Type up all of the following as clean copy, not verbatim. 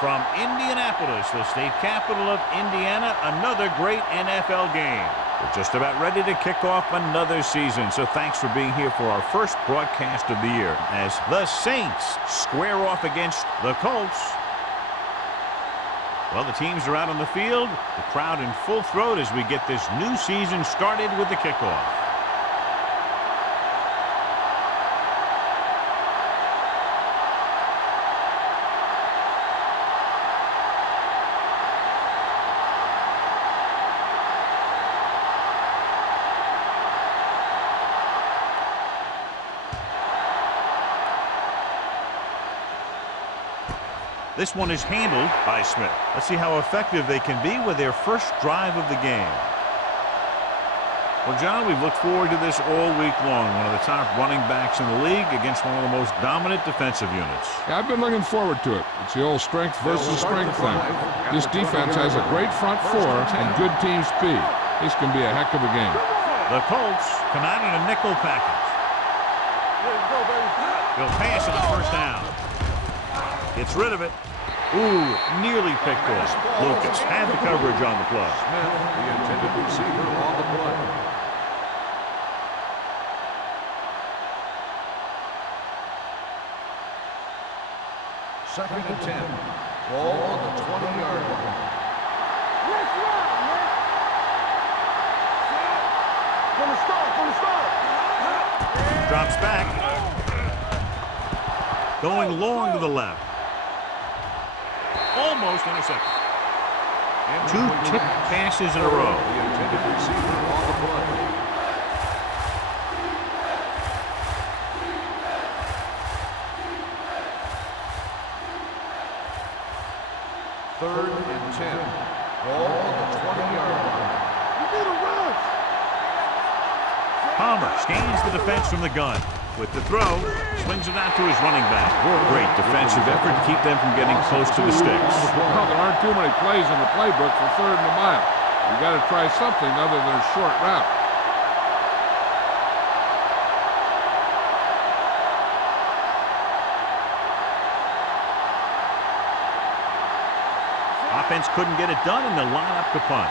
From Indianapolis, the state capital of Indiana, another great NFL game. We're just about ready to kick off another season, so thanks for being here for our first broadcast of the year as the Saints square off against the Colts. Well, the teams are out on the field, the crowd in full throat as we get this new season started with the kickoff. This one is handled by Smith. Let's see how effective they can be with their first drive of the game. Well, John, we've looked forward to this all week long. One of the top running backs in the league against one of the most dominant defensive units. Yeah, I've been looking forward to it. It's the old strength versus strength thing. This defense has a great front four and good team speed. This can be a heck of a game. The Colts come out in a nickel package. They'll pass in the first down. Gets rid of it. Ooh, nearly picked off. Lucas had the coverage on the play. Smith, the intended receiver on the play. Second and 10. Ball on the 20-yard line. Drops back. Going long to the left. Almost intercepted. Two tipped passes in a row. The intended receiver on the play. Third and 10. Ball on the 20-yard line. Palmer scans the defense from the gun. With the throw, swings it out to his running back. Great defensive effort to keep them from getting close to the sticks. Well, there aren't too many plays in the playbook for third and a mile. You got to try something other than a short route. Offense couldn't get it done, and they'll line up to punt.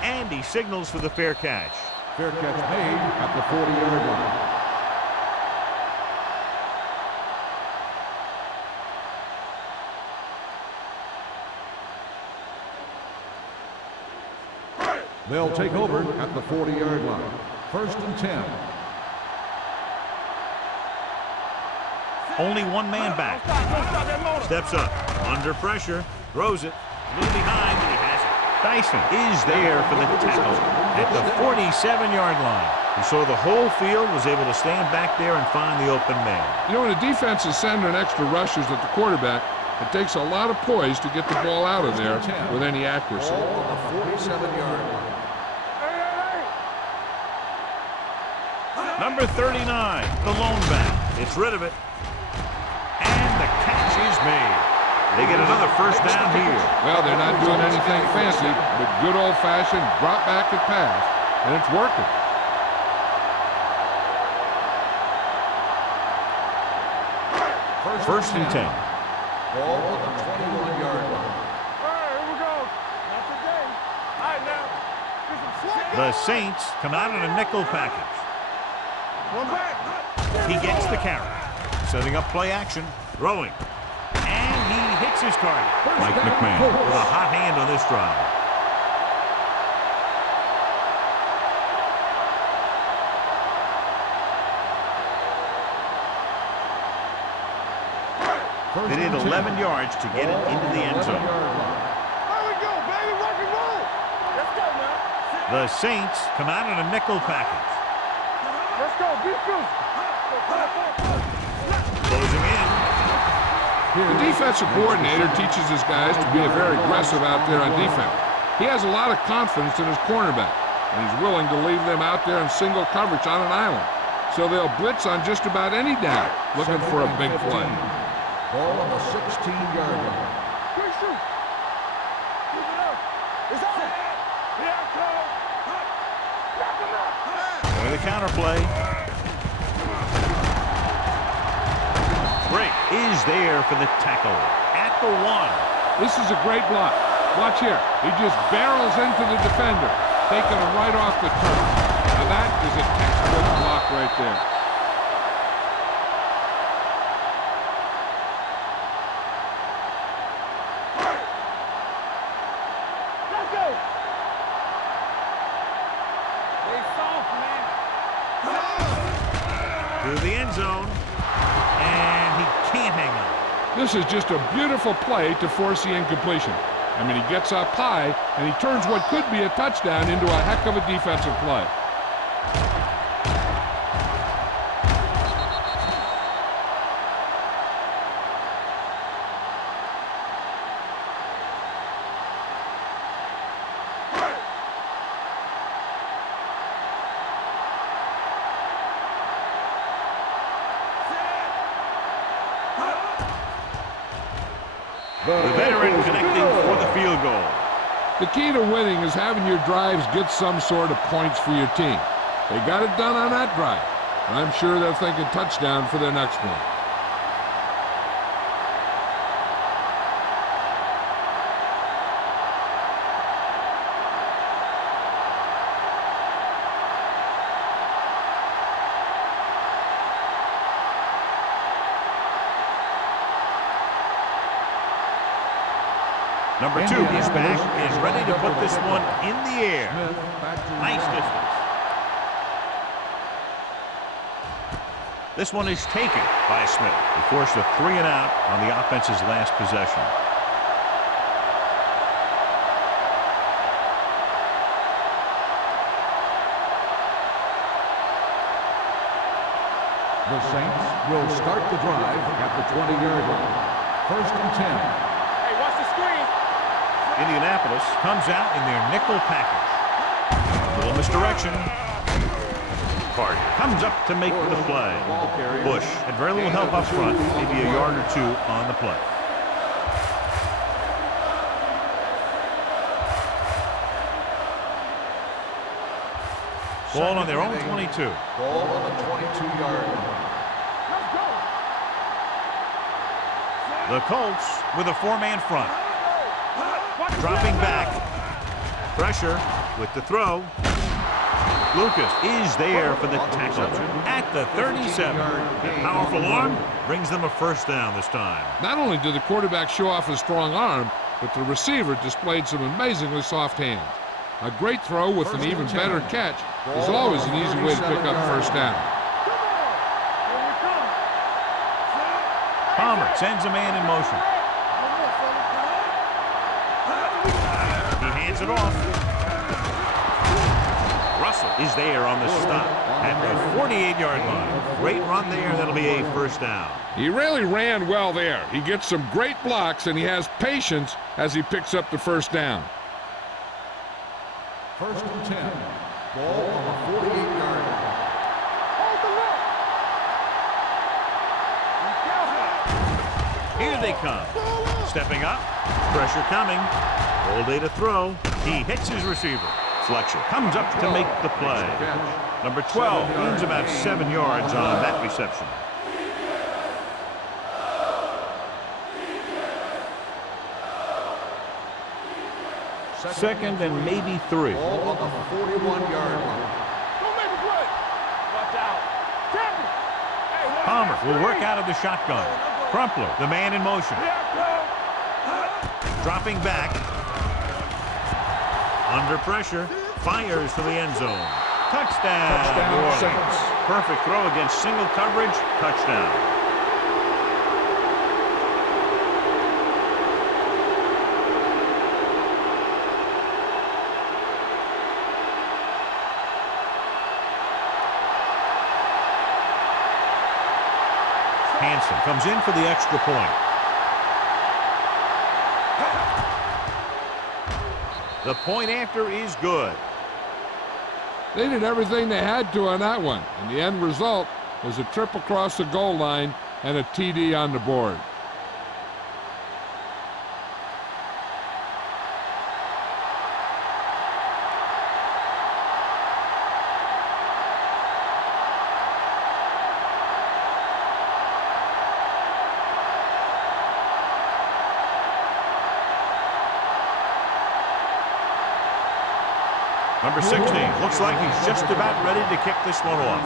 And he signals for the fair catch. Fair catch made at the 40-yard line. They'll take over at the 40-yard line. First and 10. Only one man back. Steps up. Under pressure. Throws it. A little behind, but he has it. Dyson is there for the tackle at the 47-yard line. He saw the whole field, was able to stand back there and find the open man. You know, when a defense is sending extra rushers at the quarterback, it takes a lot of poise to get the ball out of there with any accuracy. Ball on the 47-yard line. Number 39, the lone back. It's rid of it. And the catch is made. They get another first down here. Well, they're not doing anything fancy, but good old-fashioned drop back and pass, and it's working. First and 10. Ball on the 21-yard line. Here we go. Not today. All right, now. The Saints come out in a nickel package. One back. He gets the carry. Setting up play action. Throwing. And he hits his target. Mike McMahon with a hot hand on this drive. They did 11 yards to get it into the end zone. There we go, baby. Rock and roll. Let's go, man. The Saints come out in a nickel package. Let's go. Be true. Closing in. The defensive coordinator teaches his guys to be very aggressive out there on defense. He has a lot of confidence in his cornerback, and he's willing to leave them out there in single coverage on an island. So they'll blitz on just about any down, looking for a big play. Ball on the 16-yard line. Quick shoot. Keep it up. It's on. Yeah, come. Knock him out. With a counter play. break is there for the tackle at the 1. This is a great block. Watch here. He just barrels into the defender, taking him right off the turf. Now that is a textbook block right there. Let's go. Stay soft, man. To the end zone, and he can't hang on. This is just a beautiful play to force the incompletion. I mean, he gets up high, and he turns what could be a touchdown into a heck of a defensive play. The veteran connecting for the field goal. The key to winning is having your drives get some sort of points for your team. They got it done on that drive, and I'm sure they're thinking touchdown for their next one. Number 2 is back, is ready to put this one in the air. Nice distance. This one is taken by Smith. He forced a 3 and out on the offense's last possession. The Saints will start the drive at the 20-yard line. 1st and 10. Hey, watch the screen. Indianapolis comes out in their nickel package. Little misdirection. Carter comes up to make the play. Bush had very little help up front, maybe a yard or 2 on the play. Ball on their own 22. Ball on the 22-yard line. Let's go. The Colts with a 4-man front. Dropping back. Pressure with the throw. Lucas is there for the tackle at the 37. The powerful arm brings them a 1st down this time. Not only did the quarterback show off his strong arm, but the receiver displayed some amazingly soft hands. A great throw with an even better catch is always an easy way to pick up 1st down. Palmer sends a man in motion. He hands it off. Russell is there on the stop at the 48-yard line. Great run there. That'll be a 1st down. He really ran well there. He gets some great blocks, and he has patience as he picks up the 1st down. 1st and 10. Ball on the 48-yard line. Here they come. Stepping up. Pressure coming. All day to throw. He hits his receiver. Fletcher comes up to make the play. Number 12 gains about 7 yards on that reception. Second and maybe 3. Ball on the 41-yard line. Don't make a play. Watch out. Captain. Hey, watch Palmer out. will work out of the shotgun. Crumpler, the man in motion. Dropping back. Under pressure. Fires to the end zone. Touchdown. New Orleans. Saints. Perfect throw against single coverage. Touchdown. Hansen comes in for the extra point. The point after is good. They did everything they had to on that one, and the end result was a trip across the goal line and a TD on the board. Number 16. Looks like he's just about ready to kick this one off.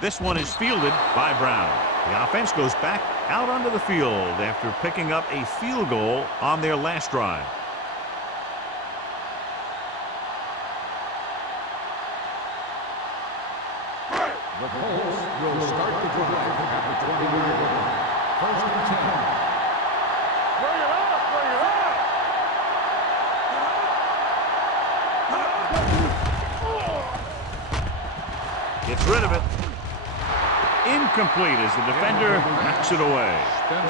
This one is fielded by Brown. The offense goes back out onto the field after picking up a field goal on their last drive. The Colts will start the drive at the 20-yard line. First and 10. Bring it up! Bring it up! Gets rid of it. Incomplete as the defender knocks it away.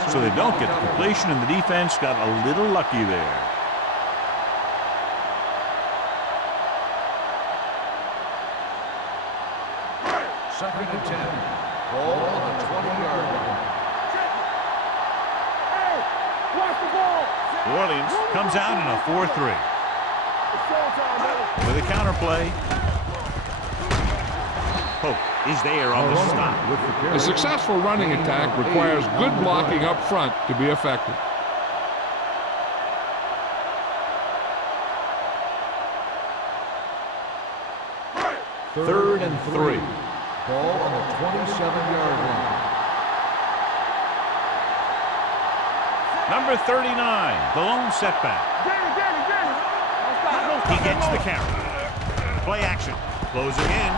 So they don't get the completion, and the defense got a little lucky there. Second and 10. Ball on the 20-yard line. Hey! Watch the ball! New Orleans comes out in a 4-3. It's showtime, baby. With a counter play. Pope is there on the stop. A successful running attack requires good blocking up front to be effective. Third and 3. Ball on the 27-yard line. Number 39, the lone setback. He gets the carry. Play action. Closing in.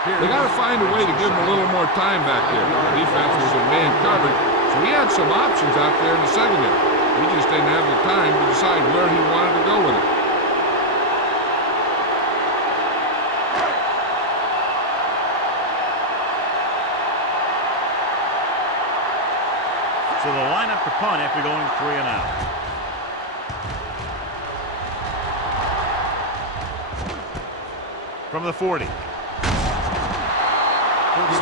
They got to find a way to give him a little more time back there. The defense was in man coverage, so he had some options out there in the secondary. He just didn't have the time to decide where he wanted to go with it. So they'll line up to punt after going 3 and out. From the 40.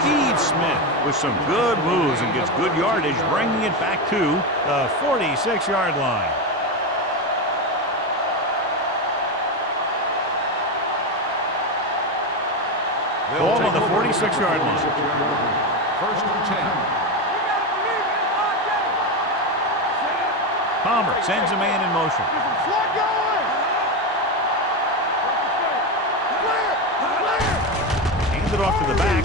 Steve Smith with some good moves and gets good yardage, bringing it back to the 46-yard line. Ball on the 46-yard line. First and 10. Palmer sends a man in motion. Hands it off to the back.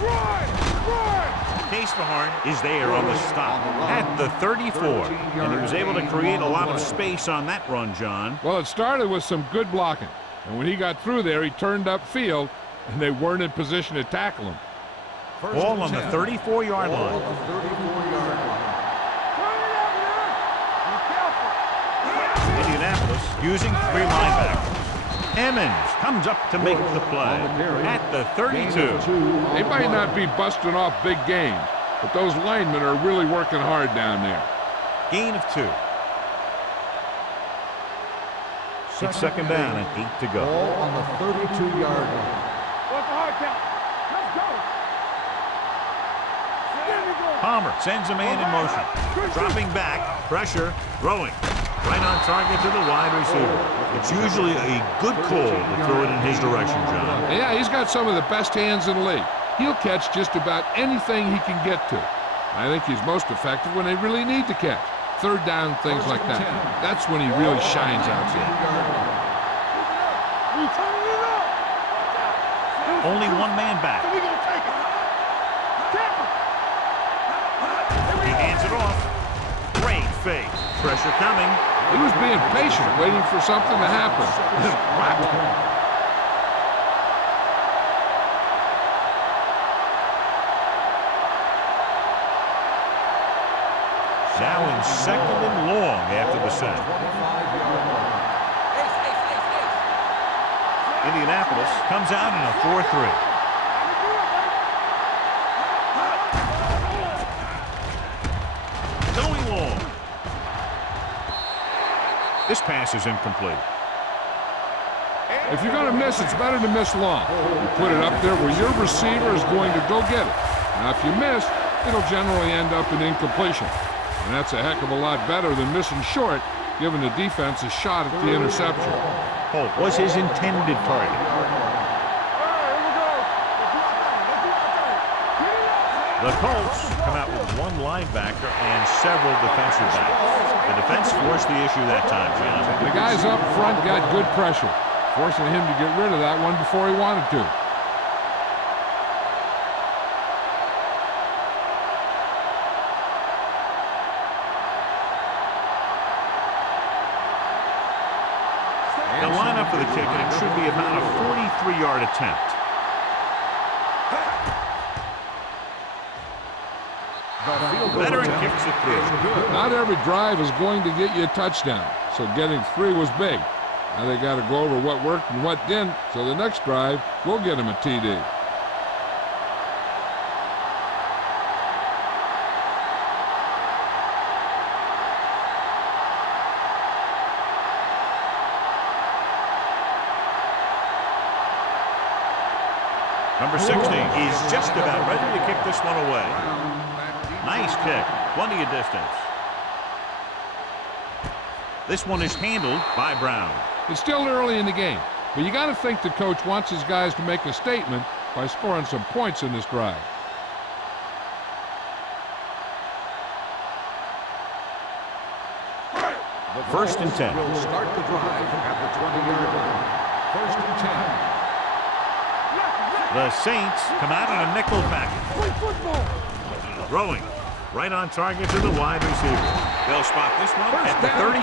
Casehorn is there on the stop at the 34. And he was able to create a lot of space on that run, John. Well, it started with some good blocking. And when he got through there, he turned upfield, and they weren't in position to tackle him. Ball on the 34-yard line. Indianapolis using 3 linebackers. Emmons comes up to make the play at the 32. They might not be busting off big games, but those linemen are really working hard down there. Gain of 2. It's second down and 8 to go. Ball on the 32-yard line. What's the hard count? Let's go. Palmer sends a man in motion. Dropping back, pressure, throwing. Right on target to the wide receiver. It's usually a good call to throw it in his direction, John. Yeah, he's got some of the best hands in the league. He'll catch just about anything he can get to. I think he's most effective when they really need to catch. Third down, things like that. That's when he really shines out there. Only one man back. He hands it off. Great fake. Pressure coming. He was being patient, waiting for something to happen. Now in second and long after the sack. Indianapolis comes out in a 4-3. Going long. This pass is incomplete. If you're going to miss, it's better to miss long. You put it up there where your receiver is going to go get it. Now, if you miss, it'll generally end up in incompletion. And that's a heck of a lot better than missing short, giving the defense a shot at the interception. Holt was his intended target. The Colts come out with one linebacker and several defensive backs. The defense forced the issue that time, John. The guys up front got good pressure, forcing him to get rid of that one before he wanted to. The lineup for the kick, and it should be about a 43-yard attempt. Veteran kicks it through. Not every drive is going to get you a touchdown, so getting 3 was big. Now they got to go over what worked and what didn't, so the next drive will get him a TD. Number 60, he's just about ready to kick this one away. Nice kick, plenty of distance. This one is handled by Brown. It's still early in the game, but you got to think the coach wants his guys to make a statement by scoring some points in this drive. First and 10. Will start the drive at the 20-yard line. First and 10. The Saints come out in a nickel package. Throwing right on target to the wide receiver. They'll spot this one at the 32.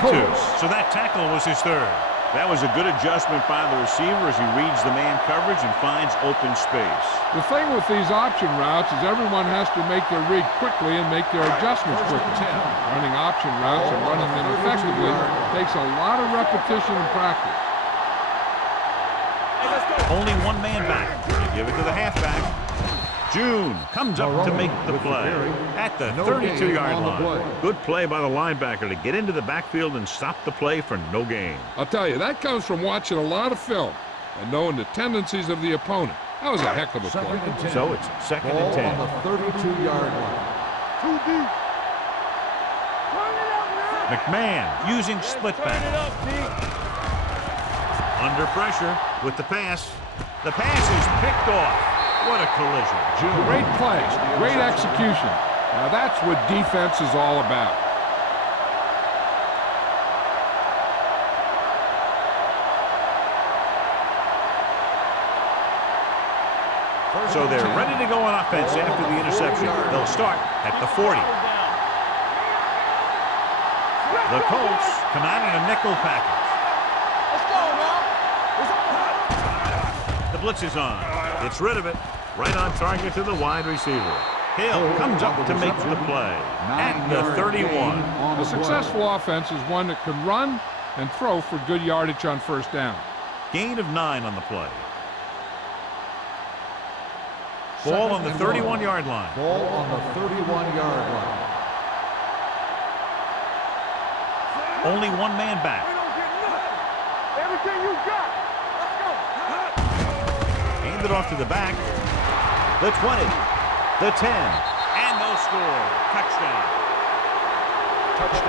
So that tackle was his third. That was a good adjustment by the receiver as he reads the man coverage and finds open space. The thing with these option routes is everyone has to make their read quickly and make their adjustments quickly. Running option routes and running them effectively takes a lot of repetition and practice. Only one man back. They give it to the halfback. June comes up to make the play at the 32-yard line. Good play by the linebacker to get into the backfield and stop the play for no gain. I'll tell you, that comes from watching a lot of film and knowing the tendencies of the opponent. That was a heck of a play. So it's second and 10. On the 32-yard line. McMahon using split back. Under pressure with the pass. The pass is picked off. What a collision. Great plays, great execution. Now that's what defense is all about. So they're ready to go on offense after the interception. They'll start at the 40. The Colts come out in a nickel package. The blitz is on. Gets rid of it. Right on target to the wide receiver. Hill comes up to make the play at the 31. A successful offense is one that can run and throw for good yardage on first down. Gain of 9 on the play. Ball on the 31-yard line. Ball on the 31-yard line. Only one man back. Everything you got. Hand it off to the back. The 20, the 10, and they'll score. Touchdown.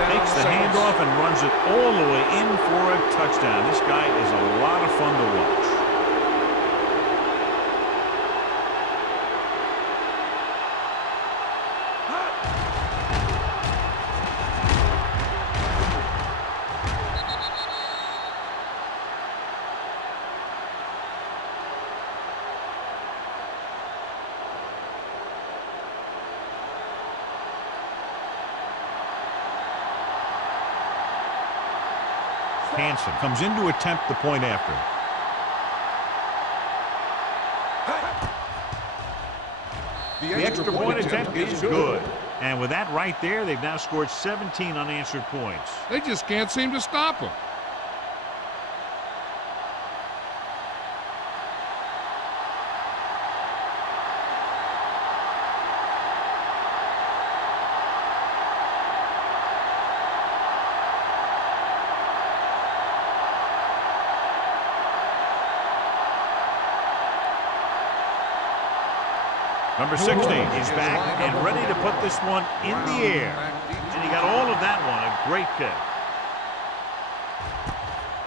Takes the handoff and runs it all the way in for a touchdown. This guy is a lot of fun to watch. Hansen comes in to attempt the point after. The extra point attempt is good. And with that right there, they've now scored 17 unanswered points. They just can't seem to stop him. Number 60 is back and ready to put this one in the air. And he got all of that one. A great kick.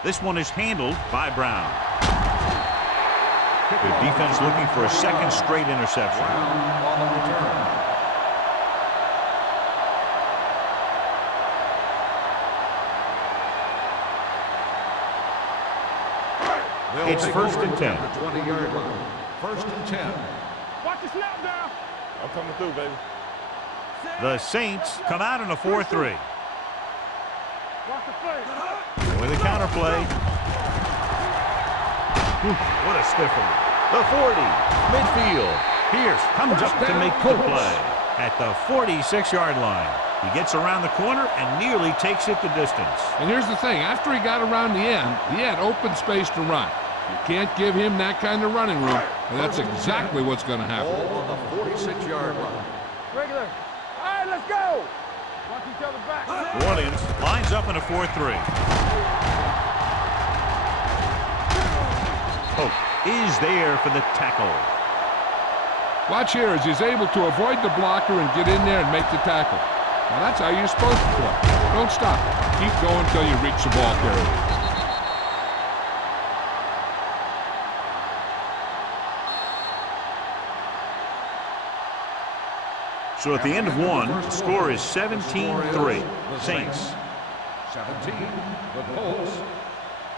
This one is handled by Brown. Good defense looking for a second straight interception. On the return. It's first and 10. The 20-yard line. First and 10. Watch the snap down. I'm coming through, baby. The Saints come out in a 4-3. Watch the play. With a counter play. What a stiff one. The 40. Midfield. Pierce comes up to make the play at the 46-yard line. He gets around the corner and nearly takes it the distance. And here's the thing. After he got around the end, he had open space to run. You can't give him that kind of running room, and that's exactly what's going to happen. Ball on the 46-yard line. Regular. All right, let's go. Watch each other back. New Orleans lines up in a 4-3. Hope is there for the tackle. Watch here as he's able to avoid the blocker and get in there and make the tackle. Now that's how you're supposed to play. Don't stop. Keep going until you reach the ball carrier. So at the end of one, the score is 17-3. Saints. 17. The Colts.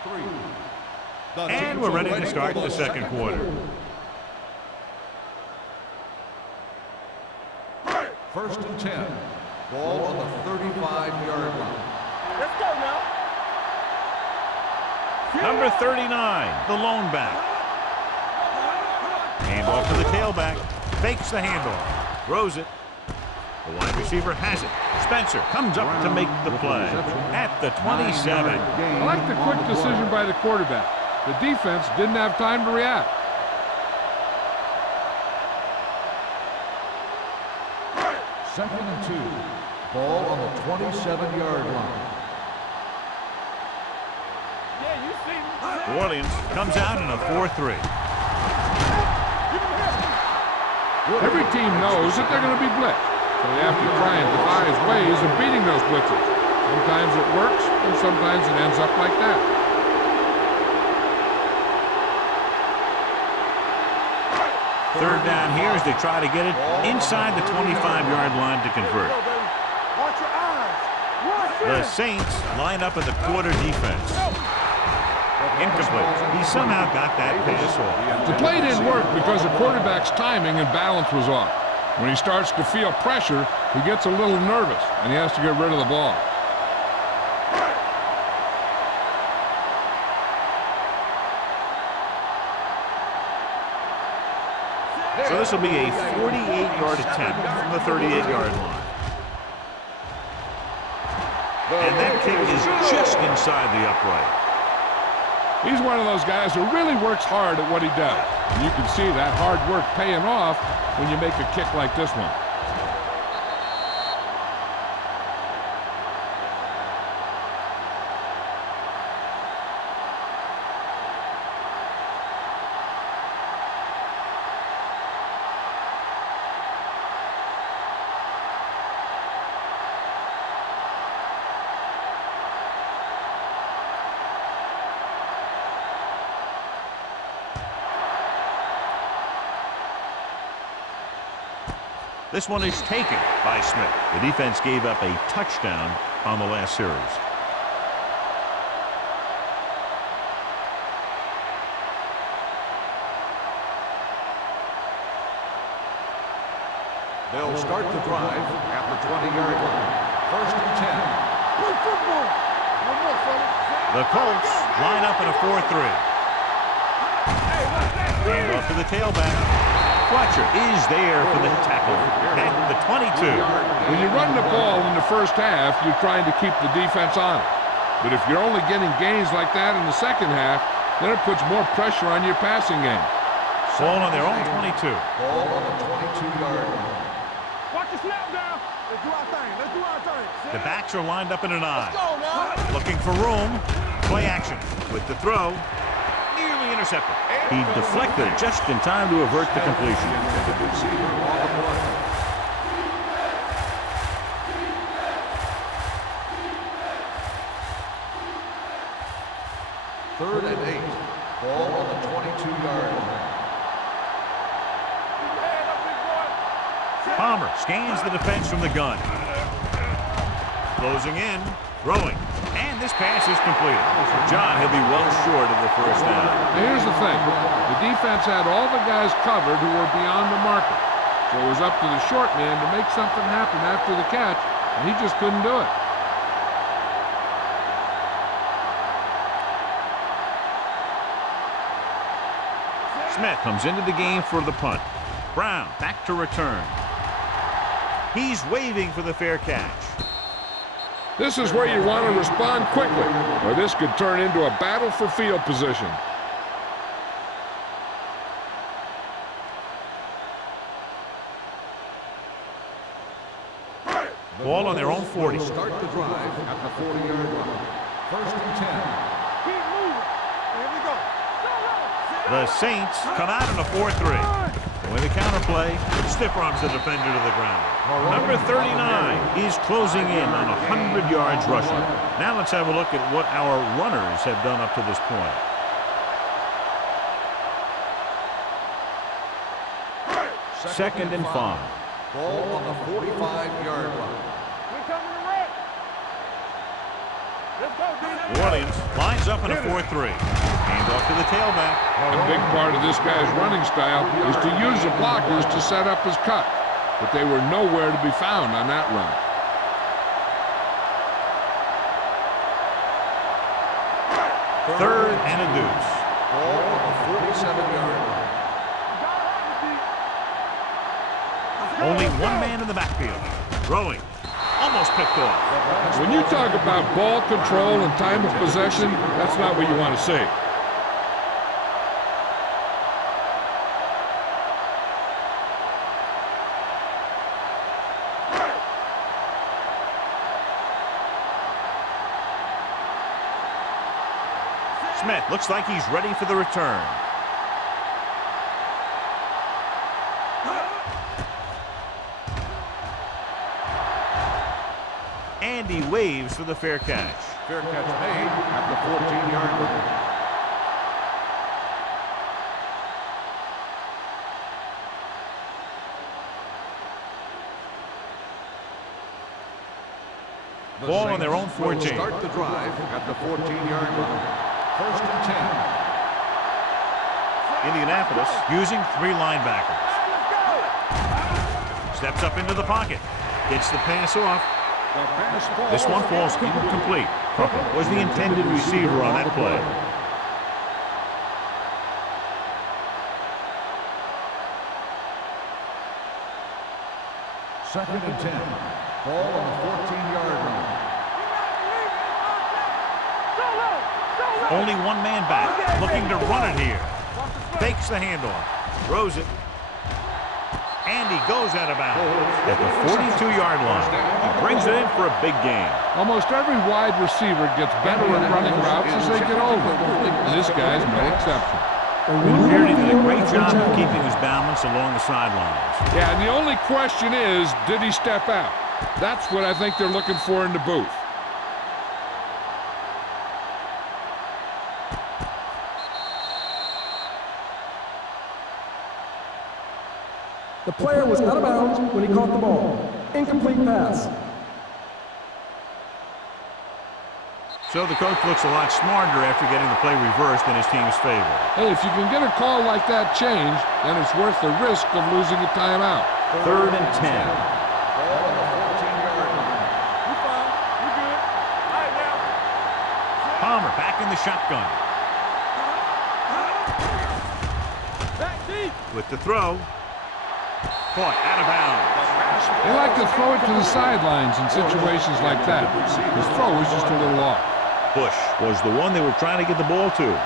3. And we're ready to start the second quarter. First and 10. Ball on the 35-yard line. Let's go now. Number 39, the lone back. Handoff to the tailback. Fakes the handoff. Throws it. The wide receiver has it. Spencer comes up to make the play at the 27. I like the quick decision by the quarterback. The defense didn't have time to react. Second and 2. Ball on the 27-yard line. Yeah, you see me. New Orleans comes out in a 4-3. Every team knows that they're going to be blitzed, so they have to try and devise ways of beating those blitzes. Sometimes it works, and sometimes it ends up like that. Third down here as they try to get it inside the 25-yard line to convert. Watch your eyes. Watch The it. Saints line up in the quarter defense. Incomplete. He somehow got that pass off. The play didn't work because the quarterback's timing and balance was off. When he starts to feel pressure, he gets a little nervous, and he has to get rid of the ball. So this will be a 48-yard attempt from the 38-yard line. And that kick is just inside the upright. He's one of those guys who really works hard at what he does. And you can see that hard work paying off when you make a kick like this one. This one is taken by Smith. The defense gave up a touchdown on the last series. They'll start the drive at the 20-yard line. First and 10. Play football. No more, fellas. The Colts line up in a 4-3. Hand off to the tailback. Fletcher is there for the tackle at the 22. When you run the ball in the first half, you're trying to keep the defense on it. But if you're only getting gains like that in the second half, then it puts more pressure on your passing game. Ball on their own 22. Ball on the 22-yard line. Watch the snap down. Let's do our thing. Let's do our thing. The backs are lined up in an eye. Go now. Looking for room. Play action with the throw. Nearly intercepted. He deflected it just in time to avert the completion. Third and 8. Ball on the 22-yard line. Head up, big boy. Palmer scans the defense from the gun. Closing in, throwing, And this pass is completed. John, he'll be well short of the first down. Now here's the thing. The defense had all the guys covered who were beyond the marker. So it was up to the short man to make something happen after the catch, and he just couldn't do it. Smith comes into the game for the punt. Brown back to return. He's waving for the fair catch. This is where you want to respond quickly, or this could turn into a battle for field position. Ball on their own 40. Start the drive at the 40-yard line. First and 10. Keep moving. Here we go. The Saints come out in a 4-3. With the counterplay, stiff arms the defender to the ground. Number 39 is closing in on 100 yards rushing. Now let's have a look at what our runners have done up to this point. Second and 5. Ball on the 45-yard line. We coming to wreck. Let's go, D. Williams lines up in a 4-3. Hand off to the tailback. A big part of this guy's running style is to use the blockers to set up his cut, but they were nowhere to be found on that run. Third and a deuce. Ball on the 47-yard line. Only one man in the backfield. Throwing. Almost picked off. When you talk about ball control and time of possession, that's not what you want to see. Smith looks like he's ready for the return. And he waves for the fair catch. Fair catch made at the 14-yard line. Ball on their own 14. Start the drive at the 14-yard line. First and 10. Indianapolis using 3 linebackers. Steps up into the pocket. Gets the pass off. This one falls incomplete. Crumpler was the intended receiver on that play. Second and 10. Ball on the 14-yard line. Only one man back, looking to run it here. Fakes the handoff, throws it, and he goes out of bounds at the 42-yard line. He brings it in for a big gain. Almost every wide receiver gets better at running routes as they get older, and this guy's no exception. He did a great job of keeping his balance along the sidelines. Yeah, and the only question is, did he step out? That's what I think they're looking for in the booth. The player was out of bounds when he caught the ball. Incomplete pass. So the coach looks a lot smarter after getting the play reversed in his team's favor. Hey, if you can get a call like that changed, then it's worth the risk of losing a timeout. Third and 10. Ball on the 14-yard line. You fine. You good. All right, now. Palmer back in the shotgun. Back deep. With the throw. Caught out of bounds. They like to throw it to the sidelines in situations like that. His throw was just a little off. Bush was the one they were trying to get the ball to.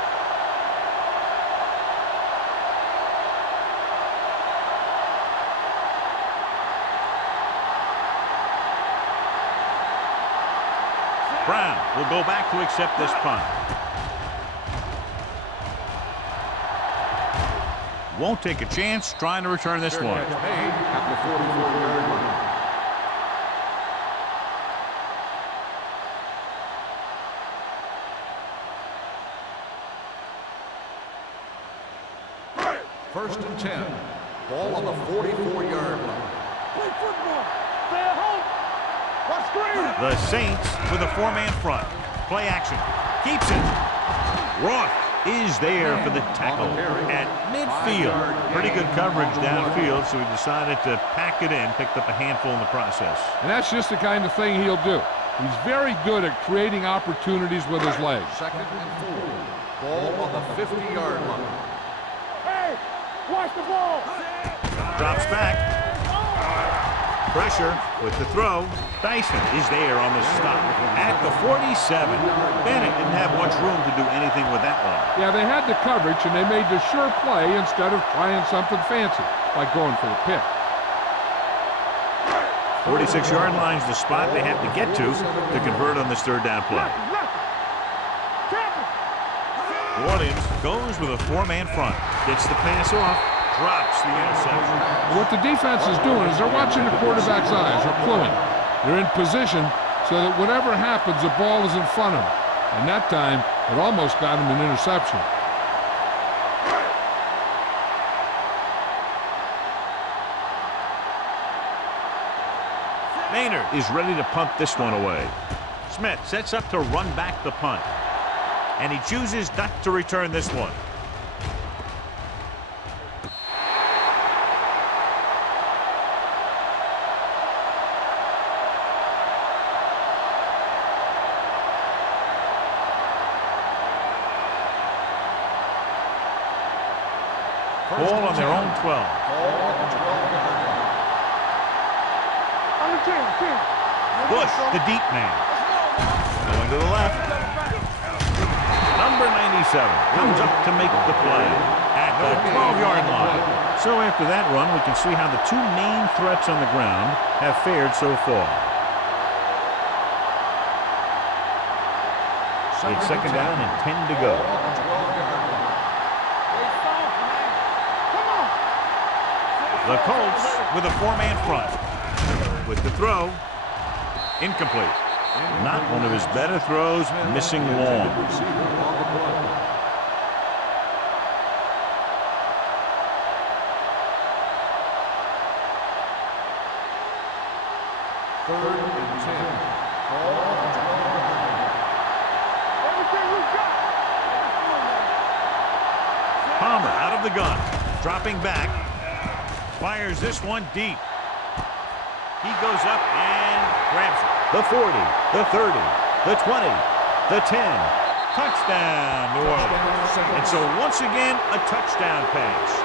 Brown will go back to accept this punt. Won't take a chance trying to return this one. Catch made at the 44-yard line. First and 10. Ball on the 44-yard line. Play football. Stay at home. Watch screen. The Saints with a 4-man front. Play action. Keeps it. Roth is there for the tackle at midfield. Pretty good coverage downfield, so he decided to pack it in, picked up a handful in the process. And that's just the kind of thing he'll do. He's very good at creating opportunities with his legs. 2nd and 4. Ball on the 50-yard line. Hey, watch the ball. Drops back. Pressure with the throw. Dyson is there on the stop at the 47. Bennett didn't have much room to do anything with that one. Yeah, they had the coverage, and they made the sure play instead of trying something fancy, like going for the pick. 46-yard line's the spot they have to get to convert on this third down play. New Orleans goes with a 4-man front. Gets the pass off. Drops the interception. What the defense is doing is they're watching the quarterback's eyes. They're cluing. They're in position so that whatever happens, the ball is in front of them. And that time, it almost got him an interception. Maynard is ready to punt this one away. Smith sets up to run back the punt. And he chooses not to return this one. Ball on their own 12. Ball on the 12-yard line. On the 10. Bush, the deep man. Going to the left. Number 97 comes up to make the play at the 12-yard line. So after that run, we can see how the two main threats on the ground have fared so far. It's 2nd down and 10 to go. On the 12-yard line. The Colts with a 4-man front. With the throw, incomplete. Not one of his better throws, missing long. Third and 10. Ball on the 12-yard line. Everything we got. Palmer out of the gun, dropping back. Fires this one deep. He goes up and grabs it. The 40, the 30, the 20, the 10. Touchdown, New Orleans. And so once again, a touchdown pass.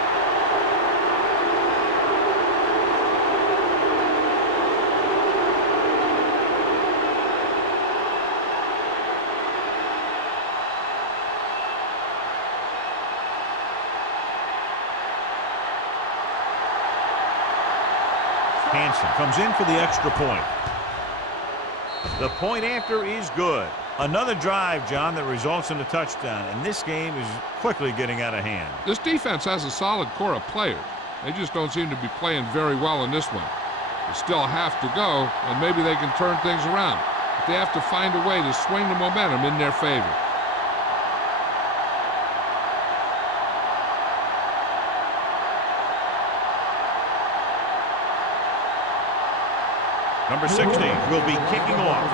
Hansen comes in for the extra point. The point after is good. Another drive, John, that results in a touchdown, and this game is quickly getting out of hand. This defense has a solid core of players. They just don't seem to be playing very well in this one. They still have to go, and maybe they can turn things around. But they have to find a way to swing the momentum in their favor. Number 60 will be kicking off.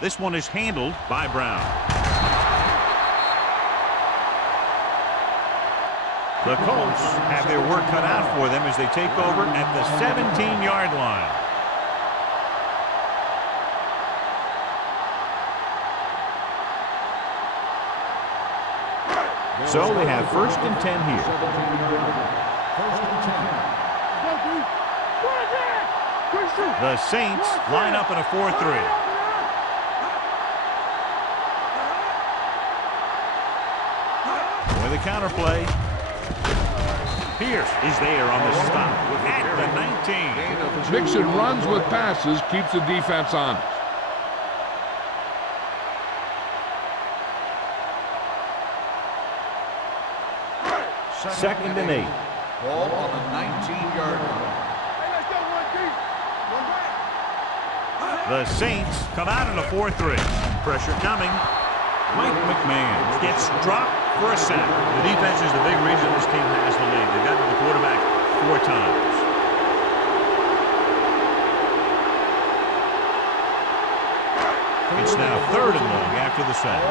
This one is handled by Brown. The Colts have their work cut out for them as they take over at the 17-yard line. So they have 1st and 10 here. 1st and 10. The Saints line up in a 4-3. The counterplay. Pierce is there on the stop at the 19. Mixing runs with passes keeps the defense honest. Second and 8. Ball on the 19-yard line. The Saints come out in a 4-3. Pressure coming. Mike McMahon gets dropped for a sack. The defense is the big reason this team has the lead. They've gotten to the quarterback 4 times. It's now 3rd and long after the sack.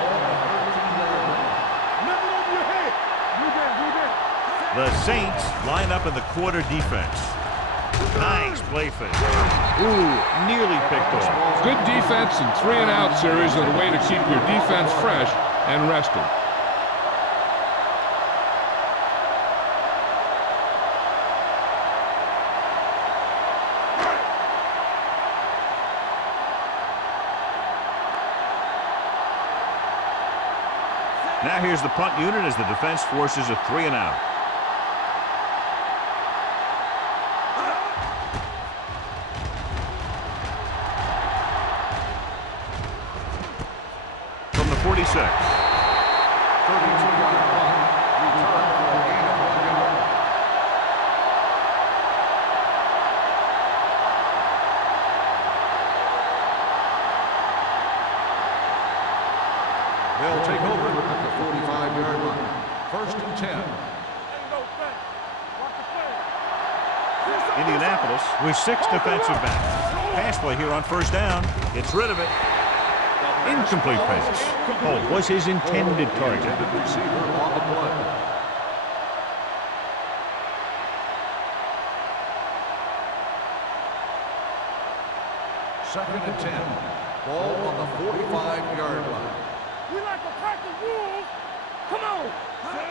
The Saints line up in the quarter defense. Nice play fake. Ooh, nearly picked off. Good defense and 3-and-out series are the way to keep your defense fresh and rested. Now here's the punt unit as the defense forces a 3-and-out. From the 46. 32-yard punt. Return for a gain of 1 yard. They'll take over at the 45-yard line. 1st and 10. Indianapolis with 6 defensive backs. Pass play here on 1st down. Gets rid of it. Incomplete pass. Oh, was his intended target. Intended receiver on the play. Second and 10. Ball on the 45-yard line. We like to crack the rules. Come on.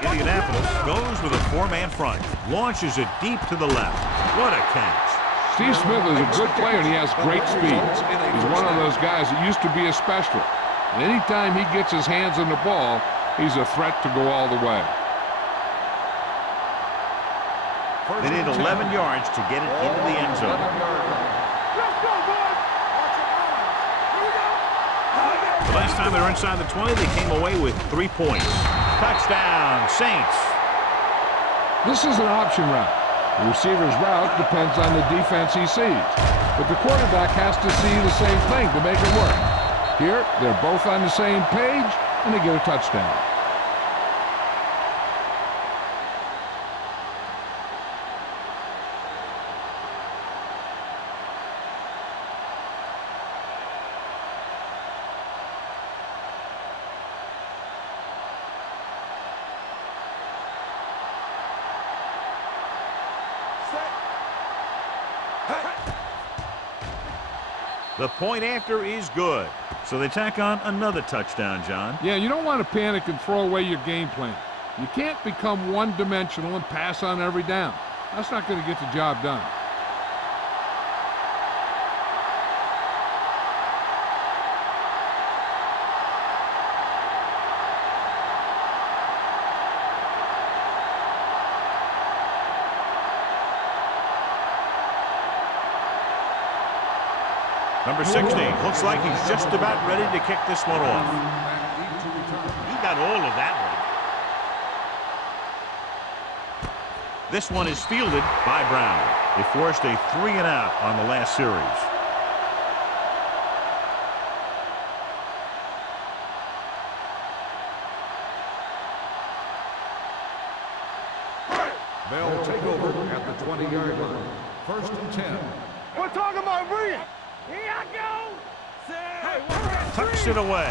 Indianapolis goes with a 4-man front. Launches it deep to the left. What a catch. Steve Smith is a good player, and he has great speed. He's one of those guys that used to be a specialist. And anytime he gets his hands on the ball, he's a threat to go all the way. They need 11 yards to get it into the end zone. Let's go, boys. Watch your arms. Here we go. The last time they were inside the 20, they came away with 3 points. Touchdown, Saints. This is an option route. The receiver's route depends on the defense he sees. But the quarterback has to see the same thing to make it work. Here, they're both on the same page, and they get a touchdown. The point after is good. So they tack on another touchdown, John. Yeah, you don't want to panic and throw away your game plan. You can't become one-dimensional and pass on every down. That's not going to get the job done. Number 16 looks like he's just about ready to kick this one off. He got all of that one. This one is fielded by Brown. They forced a 3-and-out on the last series. They'll take over at the 20-yard line. 1st and 10. We're talking about brilliant. Here I go. Hey, Tucks it away.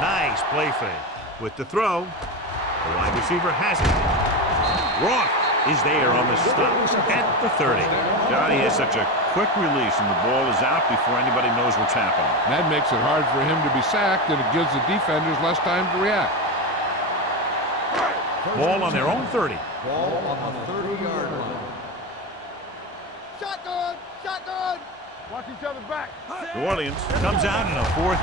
Nice play fake. With the throw, the wide receiver has it. Roth is there on the stop at the 30. Johnny has such a quick release, and the ball is out before anybody knows what's happening. That makes it hard for him to be sacked, and it gives the defenders less time to react. Ball on their own 30. Ball on the 30-yard line. Shotgun. Shotgun. Watch each other back. New Orleans comes out in a 4-3.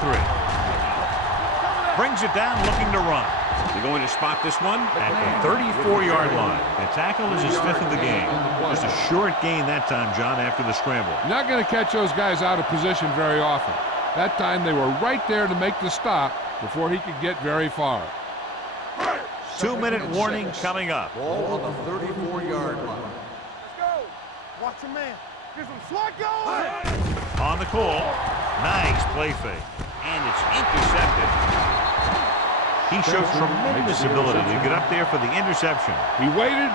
Brings it down looking to run. They're going to spot this one at the 34-yard line. The tackle is his 5th of the game. Just a short gain that time, John, after the scramble. You're not going to catch those guys out of position very often. That time they were right there to make the stop before he could get very far. 2-minute warning coming up. Ball on the 34-yard line. Let's go. Watch your man. Get some swat going. On the call. Nice play fake. And it's intercepted. He showed tremendous ability to get up there for the interception. He waited,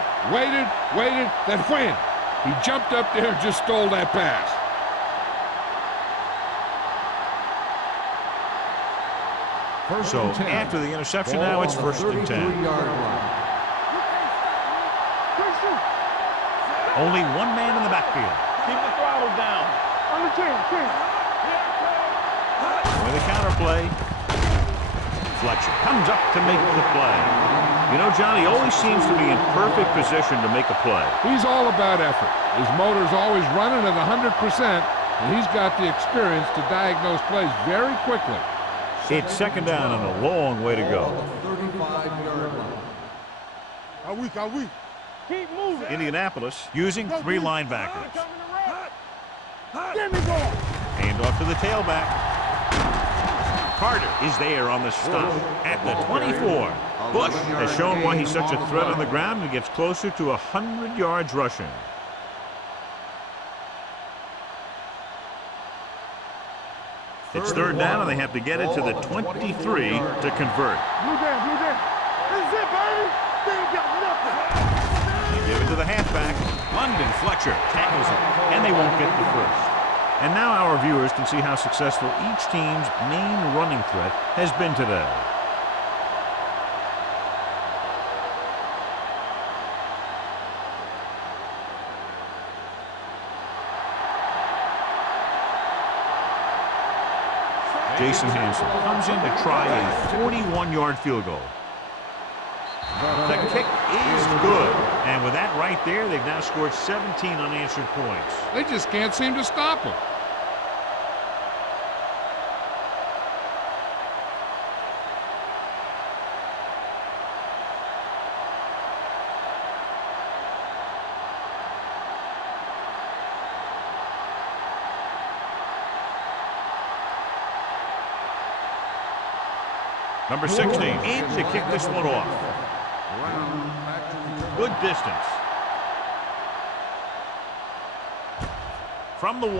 then wham! He jumped up there and just stole that pass. So after the interception now, it's first and 10. Only one man in the backfield. Keep the throttle down. On the 10. With a counter play. Fletcher comes up to make the play. You know, John, he always seems to be in perfect position to make a play. He's all about effort. His motor's always running at 100%, and he's got the experience to diagnose plays very quickly. It's second down and a long way to go. 35-yard line. Are we? Keep moving. Indianapolis using three linebackers. Get me going. Hand off to the tailback. Carter is there on the stop at the 24. Bush has shown why he's such a threat on the ground and gets closer to 100 yards rushing. It's third down, and they have to get it to the 23 to convert. Blue down. This is it, baby. They ain't got nothing. They give it to the halfback. London Fletcher tackles it, and they won't get the first. And now our viewers can see how successful each team's main running threat has been today. Jason Hansen comes in to try a 41-yard field goal. The kick is good. And with that right there, they've now scored 17 unanswered points. They just can't seem to stop him. Number 16 in to kick this one off. Good distance. From the 1.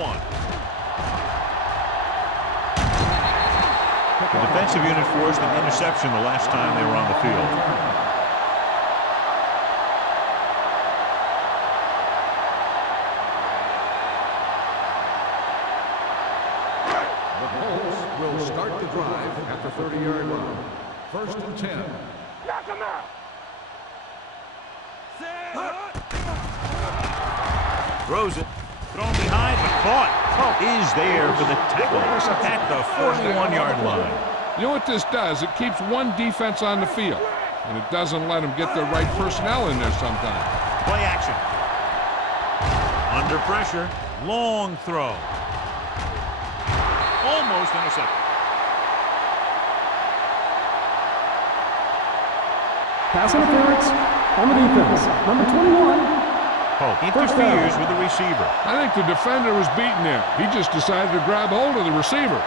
The defensive unit forced an interception the last time they were on the field. The Colts will start the drive at the 30-yard line. First and 10. Knock him out. Throws it. Thrown behind, but caught. Is there for the tackle at the 41-yard line. You know what this does? It keeps one defense on the field, and it doesn't let them get the right personnel in there sometimes. Play action. Under pressure. Long throw. Almost intercepted. Pass interference on the defense. Number 21. Pope interferes with the receiver. I think the defender was beaten there. He just decided to grab hold of the receiver.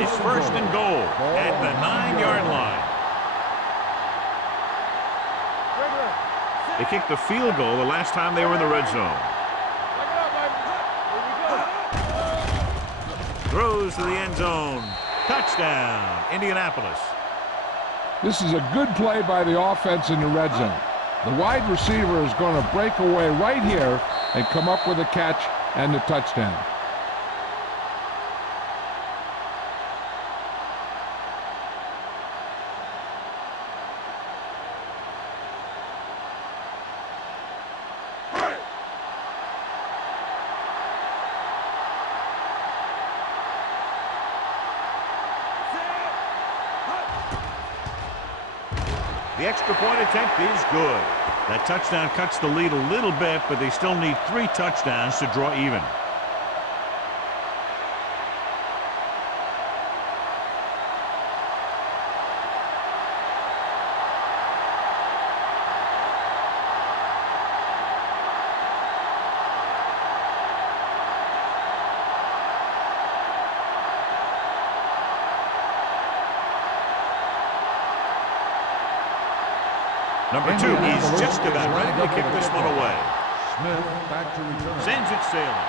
It's first and goal at the 9-yard line. They kicked the field goal the last time they were in the red zone. Throws to the end zone. Touchdown, Indianapolis. This is a good play by the offense in the red zone. The wide receiver is going to break away right here and come up with a catch and the touchdown. The extra point attempt is good. That touchdown cuts the lead a little bit, but they still need 3 touchdowns to draw even. Number 2 is just about ready to kick this one away. Smith back to return. Sends it sailing.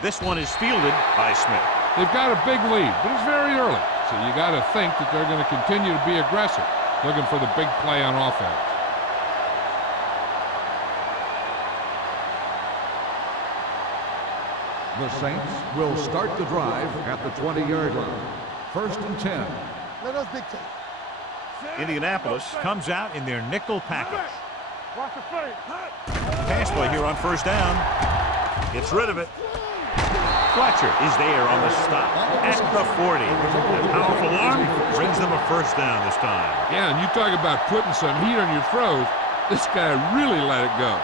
This one is fielded by Smith. They've got a big lead, but it's very early. So you got to think that they're going to continue to be aggressive, looking for the big play on offense. The Saints will start the drive at the 20-yard line. First and 10. Let us dictate. Indianapolis comes out in their nickel package. Watch the face. Pass play here on first down. Gets rid of it. Fletcher is there on the stop at the 40. A powerful arm brings them a first down this time. Yeah, and you talk about putting some heat on your throws. This guy really let it go.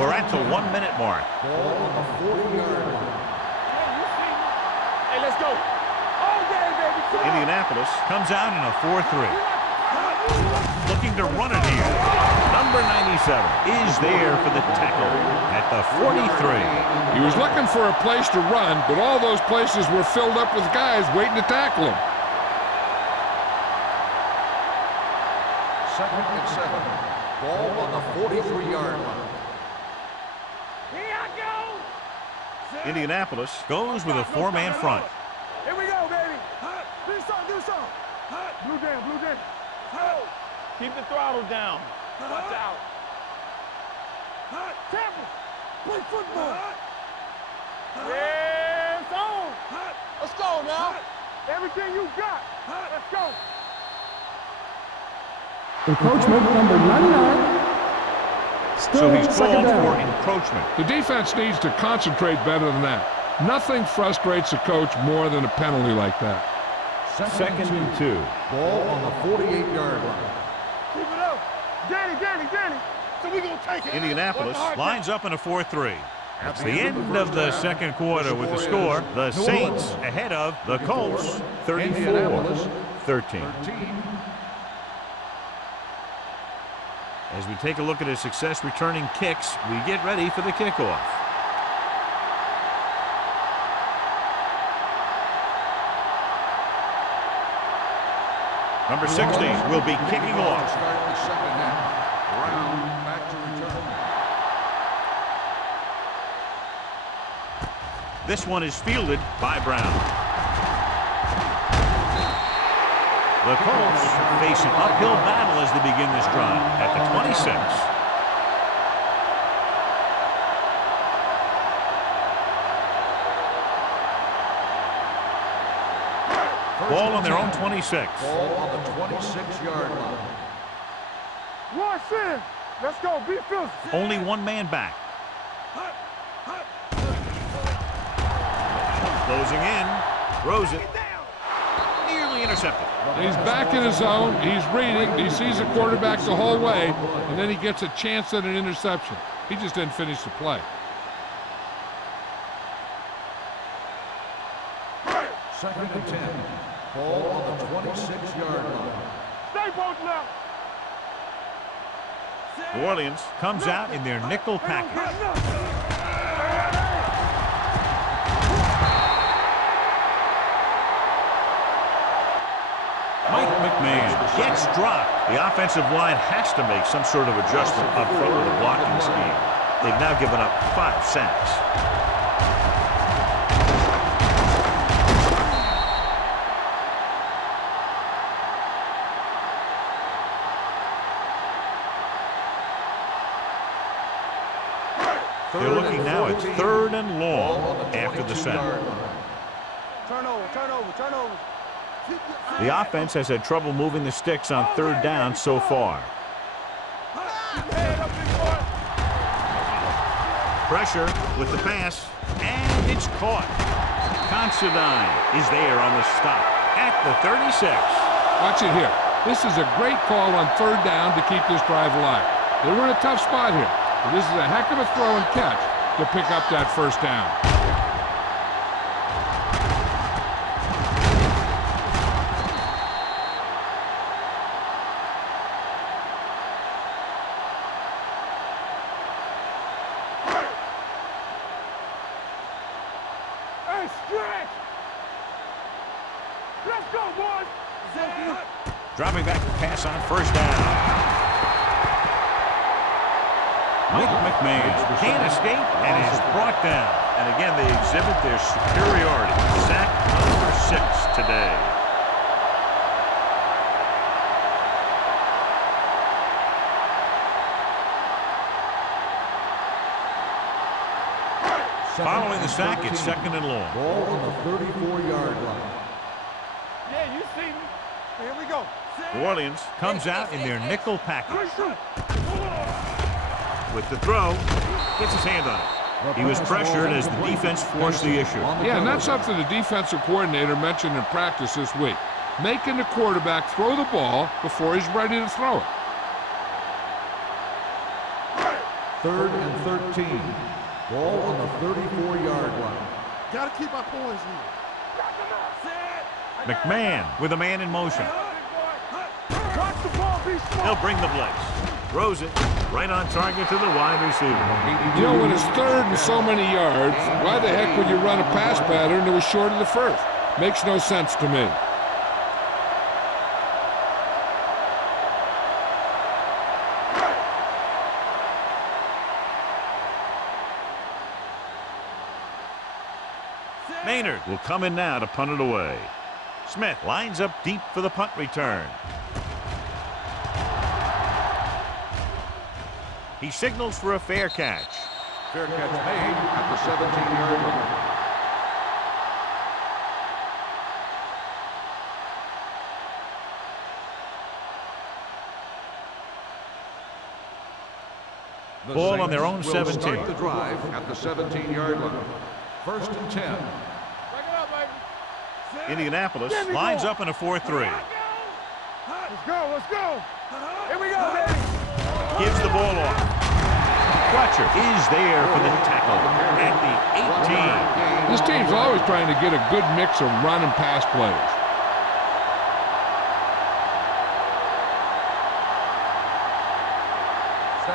We're at the 1-minute mark. Ball on the 40-yard line. Hey, let's go. All day, baby. Come on. Indianapolis comes out in a 4-3. Looking to run it here. Number 97 is there for the tackle at the 43. He was looking for a place to run, but all those places were filled up with guys waiting to tackle him. Second and 7. Ball on the 43-yard line. Here I go. Indianapolis goes with a 4-man front. Here we go, baby. Do something, do something. Blue down, blue down. Keep the throttle down. Watch out. Careful. Play football. Yeah, it's on. Let's go now. Everything you got. Let's go. Encroachment number 99. Still So he's second called down. for encroachment. The defense needs to concentrate better than that. Nothing frustrates a coach more than a penalty like that. Second and 2. Ball on the 48-yard line. Keep it up. Danny. So we going to take it. Indianapolis lines up in a 4-3. That's the end of the second quarter with the score. The Saints ahead of the Colts, 34-13. 13. As we take a look at his success returning kicks, we get ready for the kickoff. Number 16 will be kicking off. Start the second half. Brown back to return. This one is fielded by Brown. The Colts face an uphill battle as they begin this drive at the 26. Ball on their own 26. Ball on the 26-yard line. One sin. Let's go. Be filthy. Only one man back. Closing in. Throws it. Nearly intercepted. He's back in his zone. He's reading. He sees the quarterback the whole way, and then he gets a chance at an interception. He just didn't finish the play. Second and 10. Ball on the 26-yard line. Stay posted up. New Orleans comes out in their nickel package. Mike McMahon gets dropped. The offensive line has to make some sort of adjustment up front with the blocking scheme. They've now given up 5 sacks. They're looking now at 3rd and long after the center. Turnover. The offense has had trouble moving the sticks on 3rd down so far. Head up, big boy. Pressure with the pass, and it's caught. Considine is there on the stop at the 36. Watch it here. This is a great call on 3rd down to keep this drive alive. They were in a tough spot here. But this is a heck of a throw and catch to pick up that 1st down. Hey, stretch. Let's go, boys. Dropping back to pass on 1st down. Mike McMahon can't escape and is brought down. And again, they exhibit their superiority. Sack number 6 today. Following the sack, it's 2nd and long. Ball on the 34-yard line. Yeah, you see me. Here we go. New Orleans comes out in their nickel package. With the throw, gets his hand on it. He was pressured as the defense forced the issue. Yeah, and that's something the defensive coordinator mentioned in practice this week. Making the quarterback throw the ball before he's ready to throw it. 3rd and 13. Ball on the 34-yard line. Gotta keep our poise here. McMahon with a man in motion. Watch the ball, be smart. He'll bring the blitz. Throws it right on target to the wide receiver. You know, when it's 3rd and so many yards, why the heck would you run a pass pattern that was short of the 1st? Makes no sense to me. Maynard will come in now to punt it away. Smith lines up deep for the punt return. He signals for a fair catch. Fair catch made at the 17-yard line. Ball on their own 17. Start the drive at the 17-yard line. 1st and 10. Back it up, baby. Indianapolis lines up in a 4-3. Let's go, let's go. Here we go, baby. Gives the ball off. Fletcher is there for the tackle at the 18. This team's always trying to get a good mix of run and pass plays.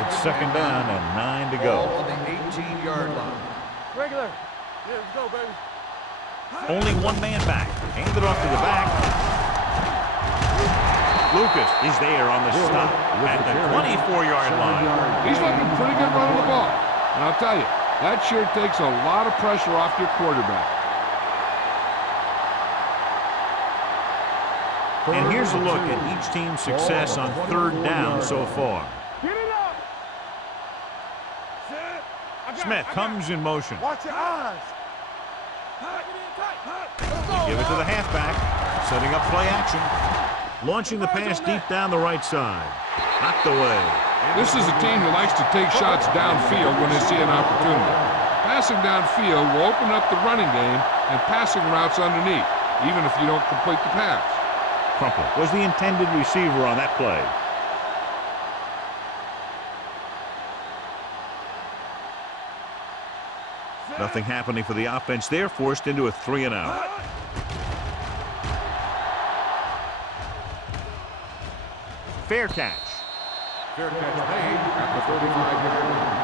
It's 2nd down and 9 to go. Ball on the 18-yard line. Regular. Yeah, let's go, baby. Only one man back. Hand it off to the back. Lucas is there on the stop at the 24-yard line. He's looking pretty good running the ball. And I'll tell you, that sure takes a lot of pressure off your quarterback. And here's a look at each team's success on 3rd down so far. Get it up. Smith comes in motion. Watch your eyes. Give it to the halfback, setting up play action. Launching the pass deep down the right side. Knocked away. This is a team that likes to take shots downfield when they see an opportunity. Passing downfield will open up the running game and passing routes underneath, even if you don't complete the pass. Crumple was the intended receiver on that play. Nothing happening for the offense. They're forced into a 3-and-out. Fair catch. Fair catch made at the 35-yard line.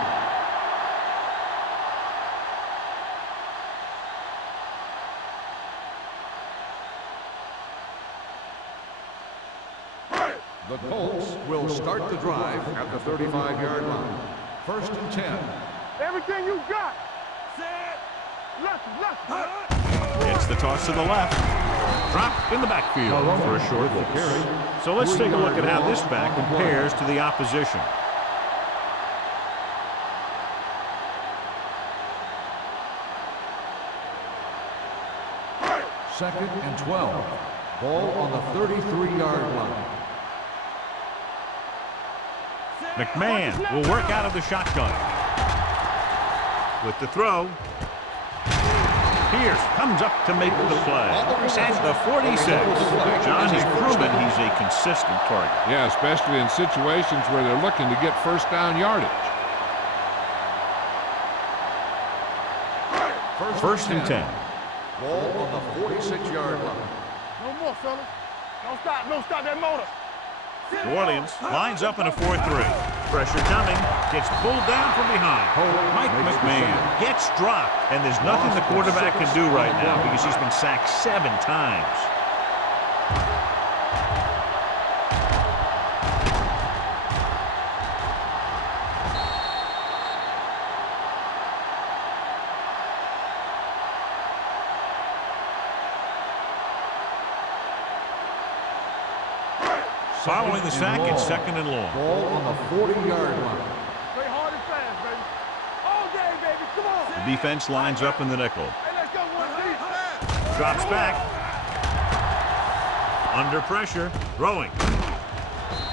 The Colts will start the drive at the 35-yard line. 1st and 10. Everything you got. Set. Left. It's the toss to the left. Dropped in the backfield for a short loss. So let's take a look at how this back compares to the opposition. Second and 12. Ball on the 33-yard line. McMahon will work out of the shotgun. With the throw. Pierce comes up to make the play. At the 46. John has proven he's a consistent target. Yeah, especially in situations where they're looking to get 1st down yardage. 1st and 10. Ball on the 46-yard line. No more, fellas. Don't stop that motor. New Orleans lines up in a 4-3. Pressure coming. Gets pulled down from behind. Mike McMahon gets dropped. And there's nothing the quarterback can do right now because he's been sacked 7 times. Following the sack, it's 2nd and long. Ball on the 40-yard line. Play hard and fast, baby. All day, baby. Come on. The Defense lines up in the nickel. Hey, let's go, one, Drops back. Under pressure. Throwing.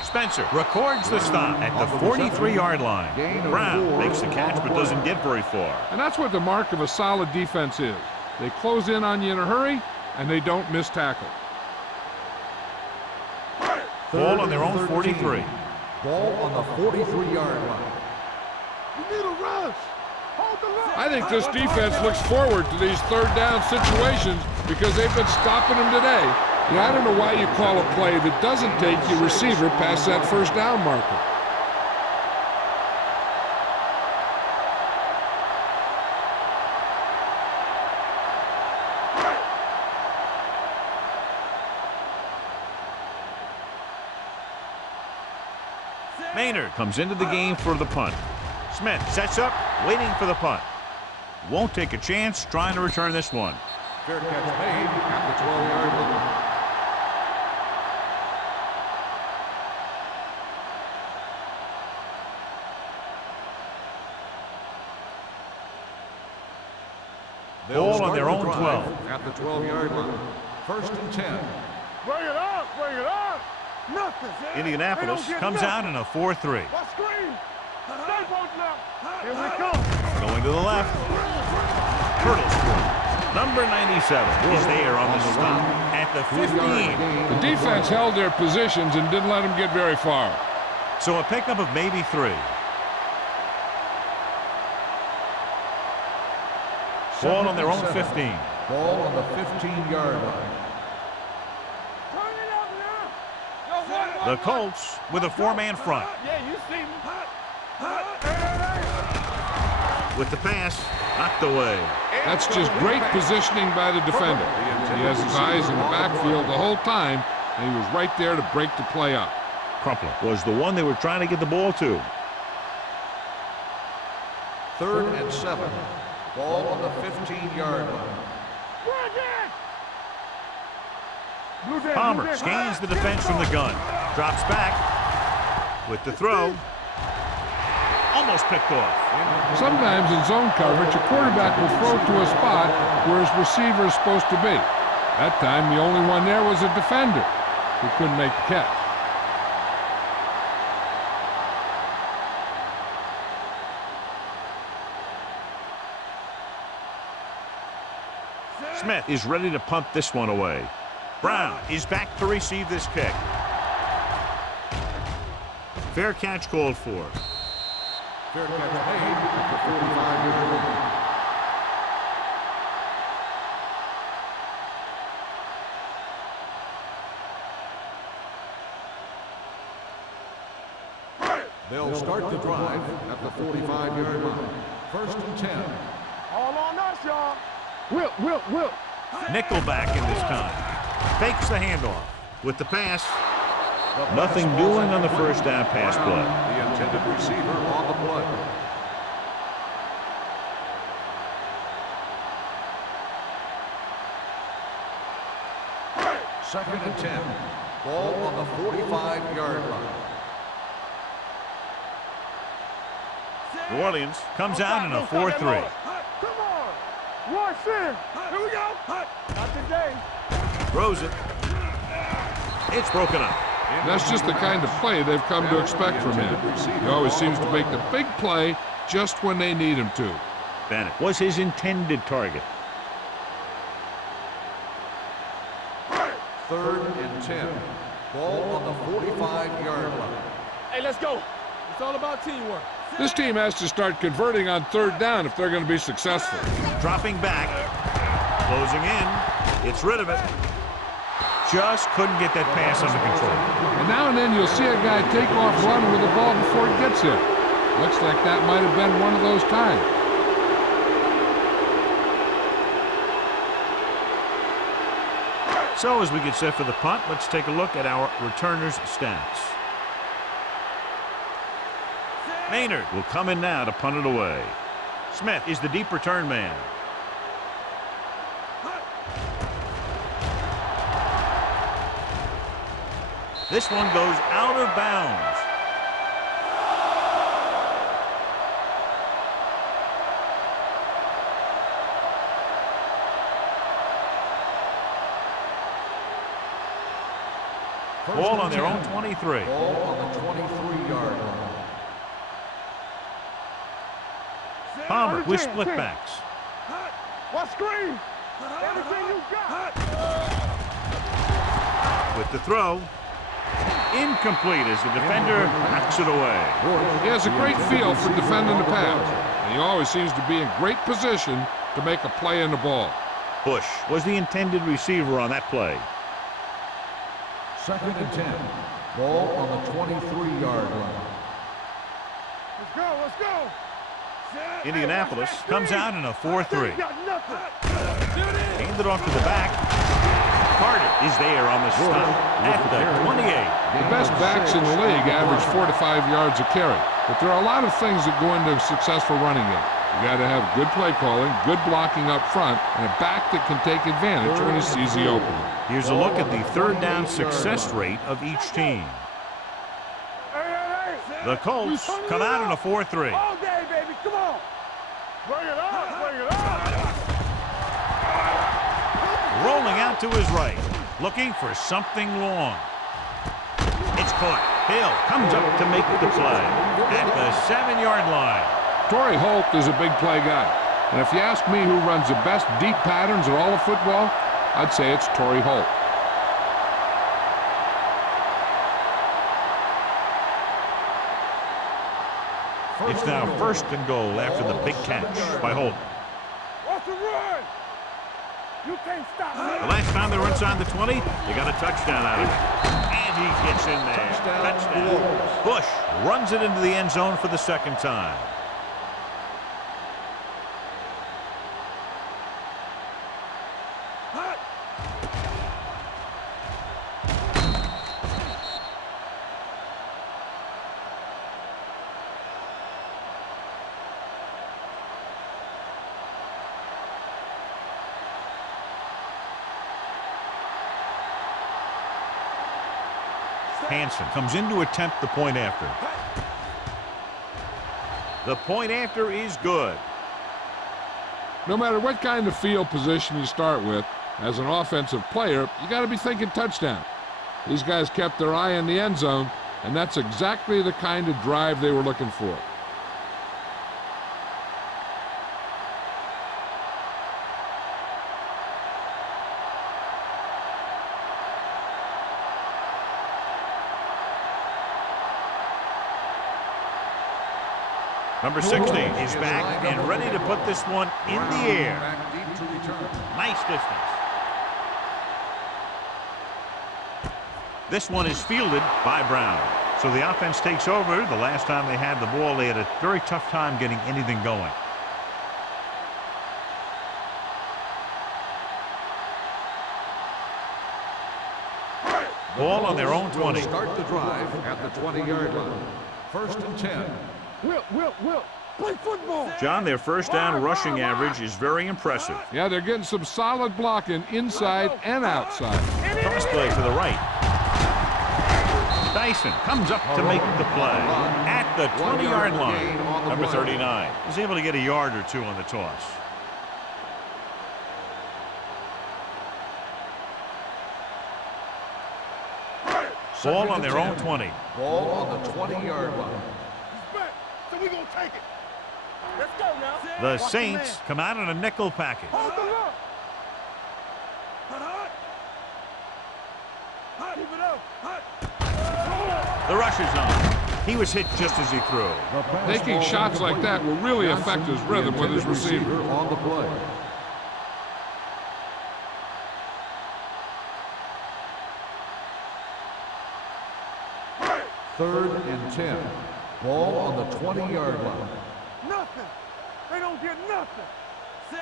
Spencer records the stop at the 43-yard line. Brown makes the catch but doesn't get very far. And that's what the mark of a solid defense is. They close in on you in a hurry, and they don't miss tackle. Ball on their own 43. Ball on the 43-yard line. You need a rush. Hold the line. I think this defense looks forward to these third down situations because they've been stopping them today. Yeah, I don't know why you call a play that doesn't take your receiver past that first down marker. Maynard comes into the game for the punt. Smith sets up, waiting for the punt. Won't take a chance, trying to return this one. Fair catch made at the 12-yard line. Ball on their own 12. At the 12-yard line. First and 10. Bring it up, bring it up. Nothing. Indianapolis comes out in a 4-3. What screen? Stay posted up. Here we come. Going to the left. Turtles. Number 97 is there on the stop at the 15. The defense held their positions and didn't let them get very far. So a pickup of maybe 3. Ball on their own 15. Ball on the 15-yard line. Turn it up now. The Colts with a 4-man front. Yeah, you see me. With the pass, knocked away. That's just great positioning by the defender. He has his eyes in the backfield the whole time, and he was right there to break the play up. Crumpler was the one they were trying to get the ball to. 3rd and 7. Ball on the 15-yard line. Palmer scans the defense from the gun. Drops back. With the throw. Almost picked off. Sometimes in zone coverage, a quarterback will throw to a spot where his receiver is supposed to be. That time, the only one there was a defender who couldn't make the catch. Smith is ready to punt this one away. Brown is back to receive this kick. Fair catch called for. Fair catch made at the 45-yard line. They'll start the drive at the 45-yard line. First and 10. All on us, y'all. Will. Nickel back in this time. Fakes the handoff. With the pass. Nothing doing on the first down pass play. The intended receiver on the play. Second and 10. Ball on the 45-yard line. New Orleans comes out in a 4-3. Come on. One sin. Here we go. Not today. Throws it. It's broken up. That's just the kind of play they've come to expect from him. He always seems to make the big play just when they need him to. Bennett was his intended target. 3rd and 10. Ball on the 45-yard line. Hey, let's go. It's all about teamwork. This team has to start converting on 3rd down if they're going to be successful. Dropping back. Closing in. It's rid of it. Just couldn't get that pass under control. And now and then you'll see a guy take off running with the ball before it gets him. Looks like that might have been one of those times. So as we get set for the punt, let's take a look at our returners' stats. Maynard will come in now to punt it away. Smith is the deep return man. This one goes out of bounds. Ball on their own 23. Ball on the 23-yard line. Palmer with split backs. What screen? Everything you got. With the throw. Incomplete as the defender knocks it away. He has a great feel for defending the pass, and he always seems to be in great position to make a play in the ball. Bush was the intended receiver on that play. 2nd and 10. Ball on the 23-yard line. Let's go, let's go. Indianapolis comes out in a 4-3. Got nothing. Handed off to the back. Carter is there on the stop at the 28. The best backs in the league average 4 to 5 yards a carry, but there are a lot of things that go into a successful running game. You got to have good play calling, good blocking up front, and a back that can take advantage when he sees the opening. Here's a look at the third down success rate of each team. The Colts come out in a 4-3. All day, baby, come on. Bring it on, bring it on. Rolling out to his right, looking for something long. It's caught. Hill comes up to make the play at the 7-yard line. Torrey Holt is a big play guy, and if you ask me who runs the best deep patterns in all of football, I'd say it's Torrey Holt. It's now 1st and goal after the big catch by Holt. What's the run? You can't stop me. The last time they were inside the 20, they got a touchdown out of it. And he gets in there. Touchdown. Bush runs it into the end zone for the 2nd time. Hansen comes in to attempt the point after. The point after is good. No matter what kind of field position you start with, as an offensive player, you got to be thinking touchdown. These guys kept their eye on the end zone, and that's exactly the kind of drive they were looking for. Number 60 is back and ready to put this one in the air. Nice distance. This one is fielded by Brown. So the offense takes over. The last time they had the ball, they had a very tough time getting anything going. Ball on their own 20. Start the drive at the 20-yard line. 1st and 10. Will, play football. John, their first down rushing average is very impressive. Yeah, they're getting some solid blocking inside and outside. Crossplay to the right. Dyson comes up to make the play at the 20-yard line. Number 39 was able to get a yard or two on the toss. Ball on their own 20. Ball on the 20-yard line. So we gonna take it. Let's go now. The Saints come out in a nickel package. Hold the look. Keep it up. The rush is on. He was hit just as he threw. Taking shots like that will really affect his rhythm with his receiver. On the play. Third and 10. Ball on the 20-yard line. Nothing. They don't get nothing.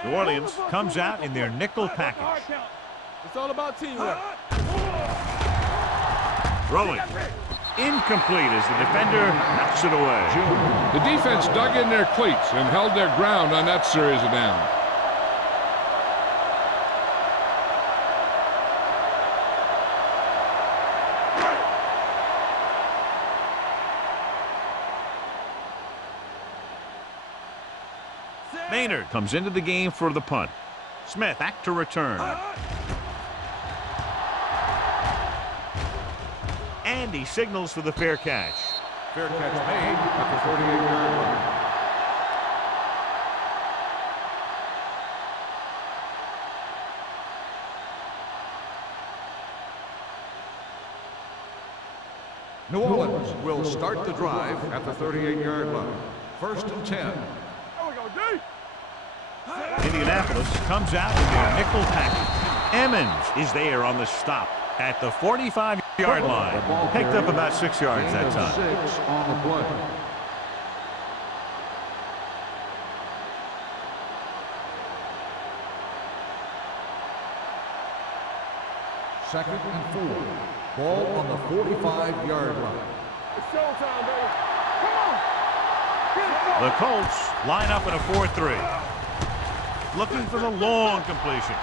New Orleans comes out in their nickel package. It's all about teamwork. Throwing. Incomplete as the defender knocks it away. The defense dug in their cleats and held their ground on that series of downs. Maynard comes into the game for the punt. Smith back to return. And he signals for the fair catch. Fair catch made at the 38-yard line. New Orleans will start the drive at the 38-yard line. 1st and 10. There we go, D. Indianapolis comes out in their nickel package. Emmons is there on the stop at the 45-yard line. Picked up about 6 yards that time. 6 on the play. Second and 4. Ball on the 45-yard line. It's showtime, baby. Come on. Get it, The Colts line up in a 4-3. Looking for the long completion.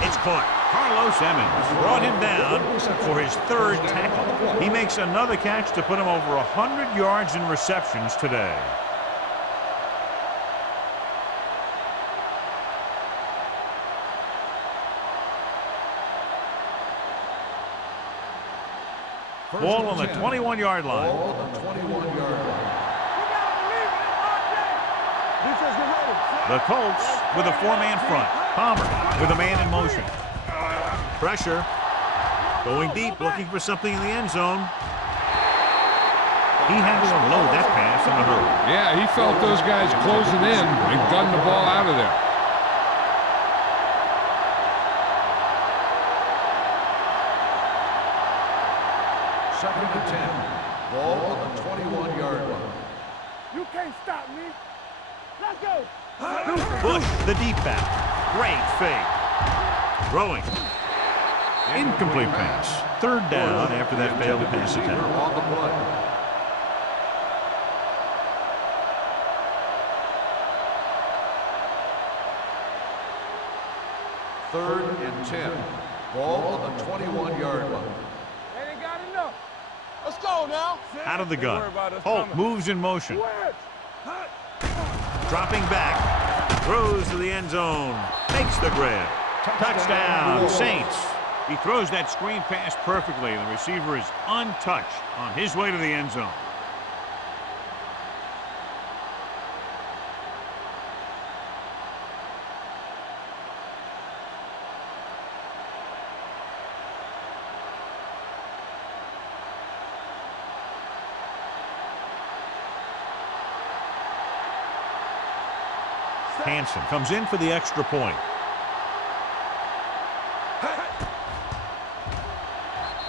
It's caught. Carlos Emmons brought him down for his 3rd tackle. He makes another catch to put him over 100 yards in receptions today. Ball on the 21-yard line. Ball on the 21-yard line. Defense, get ready. The Colts with a 4-man front. Palmer with a man in motion. Pressure. Going deep, looking for something in the end zone. He had to unload that pass in a hurry. Yeah, he felt those guys closing in and gunned the ball out of there. Second and 10. Ball on the 21-yard line. You can't stop me. Let's go. Bush, the deep back. Great fake. Throwing. Incomplete pass. 3rd down after that failed pass attempt. On the play. Third and 10. Ball on the 21-yard line. They ain't got enough. Let's go now. Out of the gun. Don't worry about us Holt coming. moves in motion. Switch. Dropping back. Throws to the end zone. Makes the grab. Touchdown, Saints. He throws that screen pass perfectly, and the receiver is untouched on his way to the end zone. Hansen comes in for the extra point.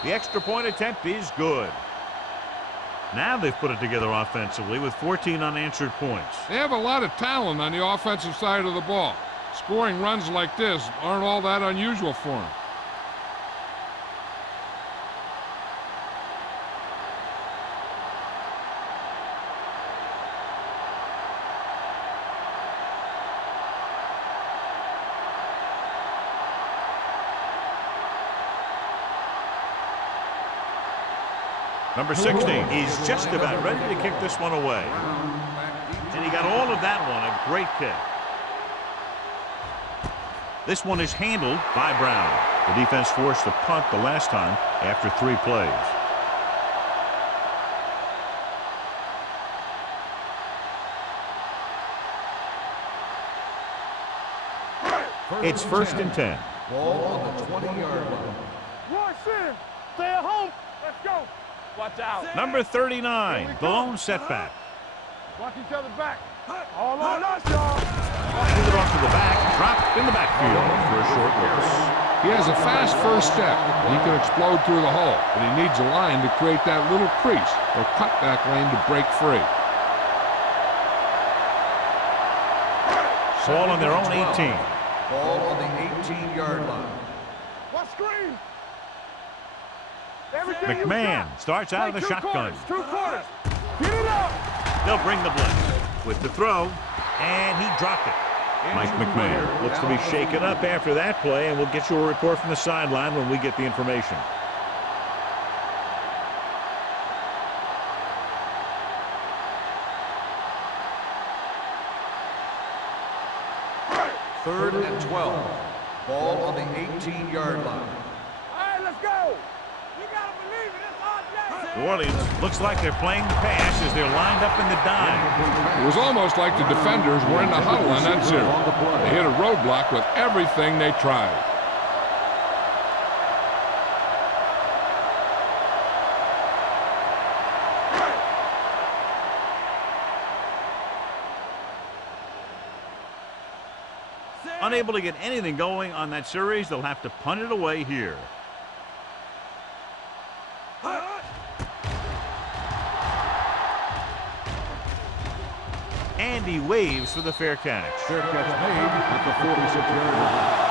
The extra point attempt is good. Now they've put it together offensively with 14 unanswered points. They have a lot of talent on the offensive side of the ball. Scoring runs like this aren't all that unusual for them. Number 16 is just about ready to kick this one away. And he got all of that one, a great kick. This one is handled by Brown. The defense forced a punt the last time after 3 plays. It's 1st and 10. Ball on the 20-yard line. One sin. Stay at home. Let's go. Watch out. Number 39, the lone setback. Watch each other back. All on us, y'all. Give it off to the back, dropped in the backfield for a short loss. He has a fast first step. He can explode through the hole, but he needs a line to create that little crease or cutback lane to break free. Ball on their own 18. Ball on the 18-yard line. What screen? Everything you McMahon got. starts out of the Play shotgun. 2 quarters. Get it up. They'll bring the blitz with the throw, and he dropped it. Mike McMahon looks to be shaken up after that play, and we'll get you a report from the sideline when we get the information. Third and 12. Ball on the 18-yard line. All right, let's go. You got to believe it. New Orleans looks like they're playing the pass as they're lined up in the dime. It was almost like the defenders were in the huddle on that series. They hit a roadblock with everything they tried. Unable to get anything going on that series, they'll have to punt it away here. And he waves for the fair catch. Fair catch made at the 46-yard line.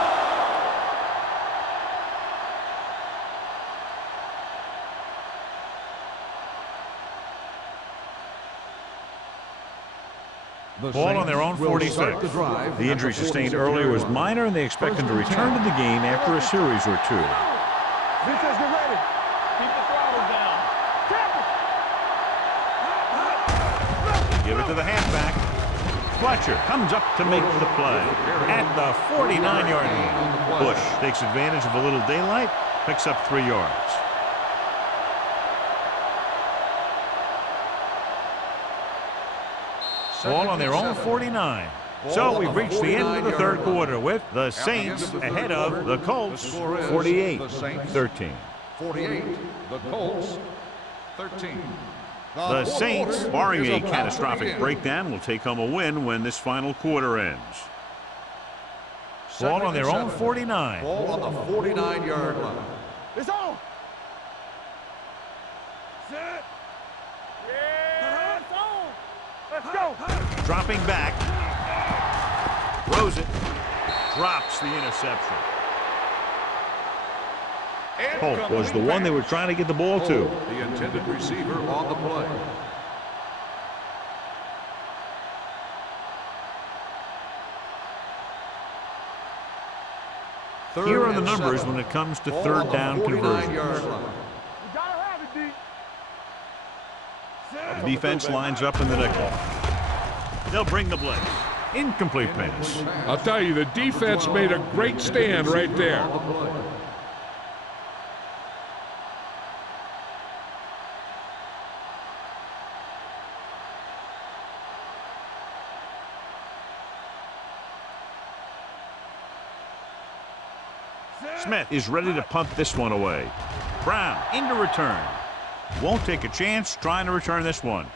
Ball on their own 46. The injury sustained earlier was minor, and they expect him to return to the game after a series or two. Defense, get ready. Keep the throttle down. Give it to the halfback. Fletcher comes up to make the play at the 49-yard line. Bush takes advantage of a little daylight, picks up 3 yards. Ball on their own 49. So we've reached the end of the third quarter with the Saints ahead of the Colts 48-13. 48, the Colts 13. The Saints, barring a catastrophic breakdown, will take home a win when this final quarter ends. Ball on their own 49. Ball on the 49-yard line. It's on. Set. Yeah, it's on. Let's go. Dropping back. Throws it. Drops the interception. Holt was the one they were trying to get the ball to. The intended receiver on the play. Here are the numbers when it comes to third down conversions. You gotta have it, D. The defense lines up in the nickel. They'll bring the blitz. Incomplete pass. I'll tell you, the defense made a great stand right there. Smith is ready to punt this one away. Brown into return. Won't take a chance trying to return this one.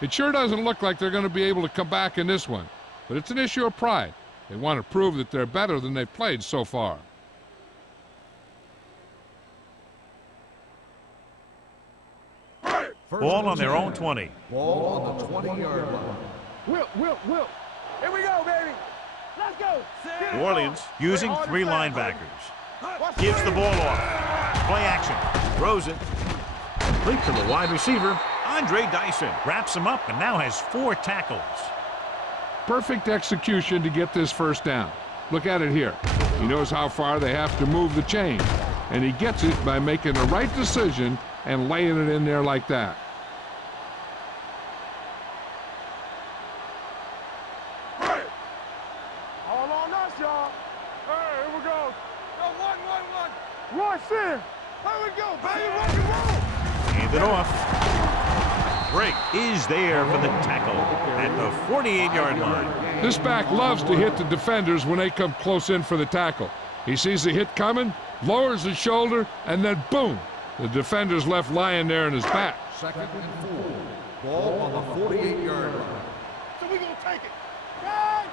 It sure doesn't look like they're going to be able to come back in this one, but it's an issue of pride. They want to prove that they're better than they've played so far. Ball on their own 20. Ball on the 20-yard line. Whip. Here we go, baby. Let's go. New Orleans using 3 linebackers. Gives the ball off. Play action. Throws it. Complete to the wide receiver. Andre Dyson wraps him up and now has 4 tackles. Perfect execution to get this first down. Look at it here. He knows how far they have to move the chain, and he gets it by making the right decision and laying it in there like that. All on us, y'all. Hey, here we go. Go, one. Rush in. Here we go, baby. Rock and roll. Hand it off. Break is there for the tackle at the 48-yard line. This back loves to hit the defenders when they come close in for the tackle. He sees the hit coming, lowers his shoulder, and then boom, the defender's left lying there in his back. 2nd and 4. Ball on the 48-yard line. So we're going to take it. Okay.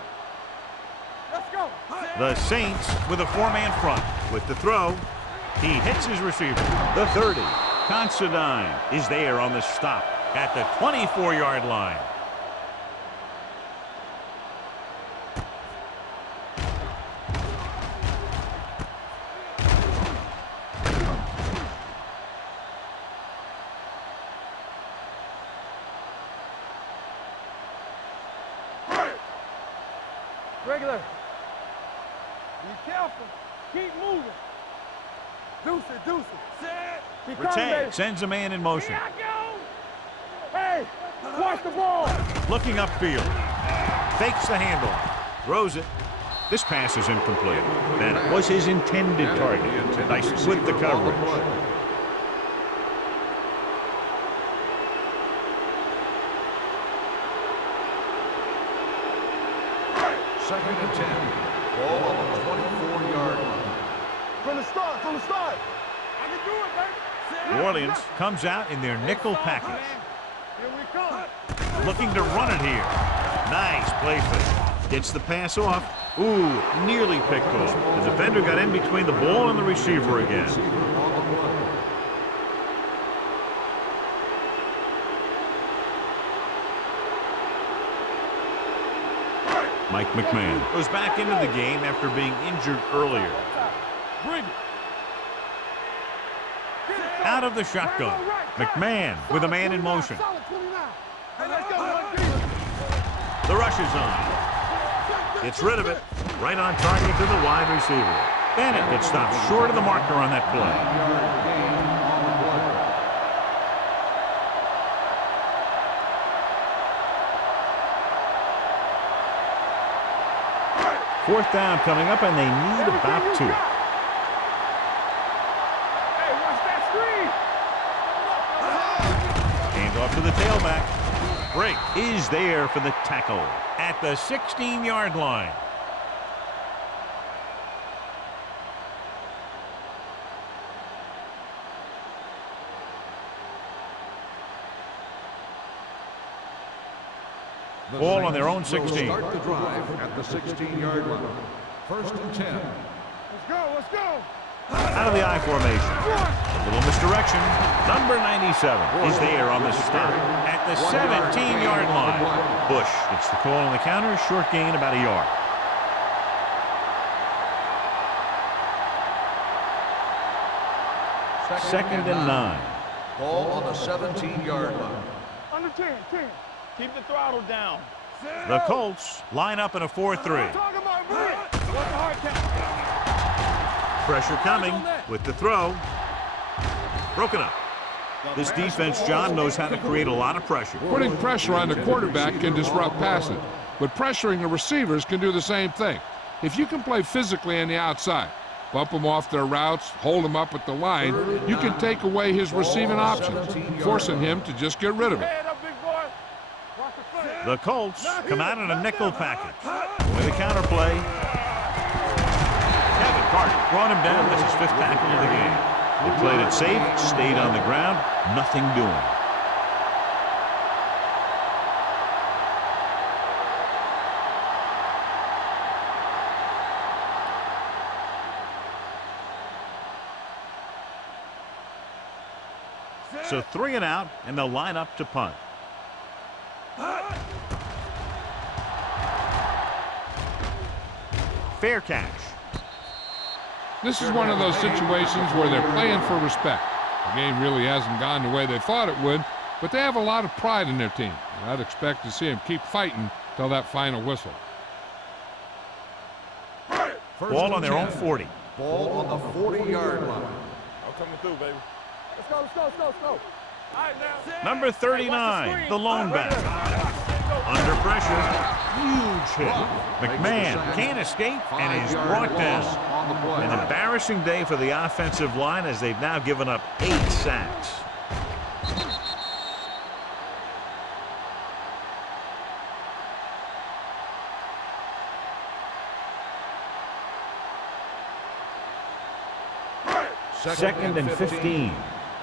Let's go. The Saints with a 4-man front. With the throw, he hits his receiver. The 30. Considine is there on the stop at the 24-yard line. Regular. Be careful. Keep moving. Deuce it. Set. Keep coming, Retain baby. sends a man in motion. Here I go. Hey, watch the ball. Looking upfield. Fakes the handle. Throws it. This pass is incomplete. That was his intended target. Nice with the coverage. Second and 10. Ball on the 24-yard line. From the start, from the start. I can do it, baby. New Orleans comes out in their nickel package. Here we come. Looking to run it here. Nice placement. Gets the pass off. Ooh, nearly picked off. The defender got in between the ball and the receiver again. Receiver on the play. Mike McMahon goes back into the game after being injured earlier. Bring it. Out of the shotgun. McMahon with a man in motion. Hey, let's go, one deep. The rush is on. Gets rid of it. Right on target to the wide receiver. Bennett gets stopped short of the marker on that play. 9-yard gain on the play. Fourth down coming up, and they need about 2. Hey, watch that screen. Hand off to the tailback. Break is there for the tackle at the 16-yard line. Ball on their own 16. Will start the drive at the 16-yard line. First and 10. Let's go, let's go. Out of the I formation. A little misdirection. Number 97 is there on the stop at the 17-yard line. Bush gets the call on the counter. Short gain about a yard. Second and 9. Ball on the 17-yard line. Under 10, 10. Keep the throttle down. The Colts line up in a 4-3. Talking about bring it. What's the hard count? Pressure coming with the throw. Broken up. This defense, John, knows how to create a lot of pressure. Putting pressure on the quarterback can disrupt passing, but pressuring the receivers can do the same thing. If you can play physically on the outside, bump them off their routes, hold them up at the line, you can take away his receiving options, forcing him to just get rid of it. Head up, big boy. Watch the foot. The Colts come out in a nickel package. With a counter play. Kevin Carter brought him down. That's his 5th tackle of the game. They played it safe, stayed on the ground, nothing doing. So 3 and out, and they'll line up to punt. Fair catch. This is one of those situations where they're playing for respect. The game really hasn't gone the way they thought it would, but they have a lot of pride in their team. And I'd expect to see them keep fighting till that final whistle. Ball on their own 40. Ball on the 40-yard line. I'm coming through, baby. Let's go, let's go, let's go, let's go. All right, now. Number 39, the lone back. Under pressure, huge hit. McMahon can't escape and is brought down. An embarrassing day for the offensive line as they've now given up 8 sacks. Second and 15.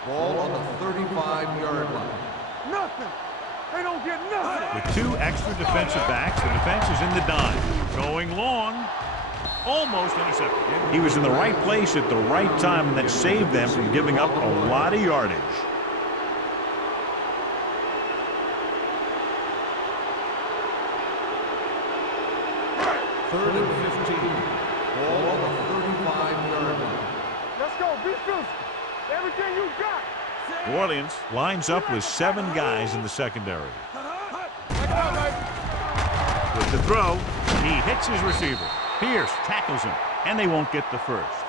Ball on the 35-yard line. Nothing. They don't get nothing. With 2 extra defensive backs, the defense is in the dime. Going long. Almost intercepted. He was in the right place at the right time, and that saved them from giving up a lot of yardage. Third and 15. Ball on the 35-yard line. Let's go. Be physical. Everything you got. New Orleans lines up with 7 guys in the secondary. With the throw, he hits his receiver. Pierce tackles him, and they won't get the first.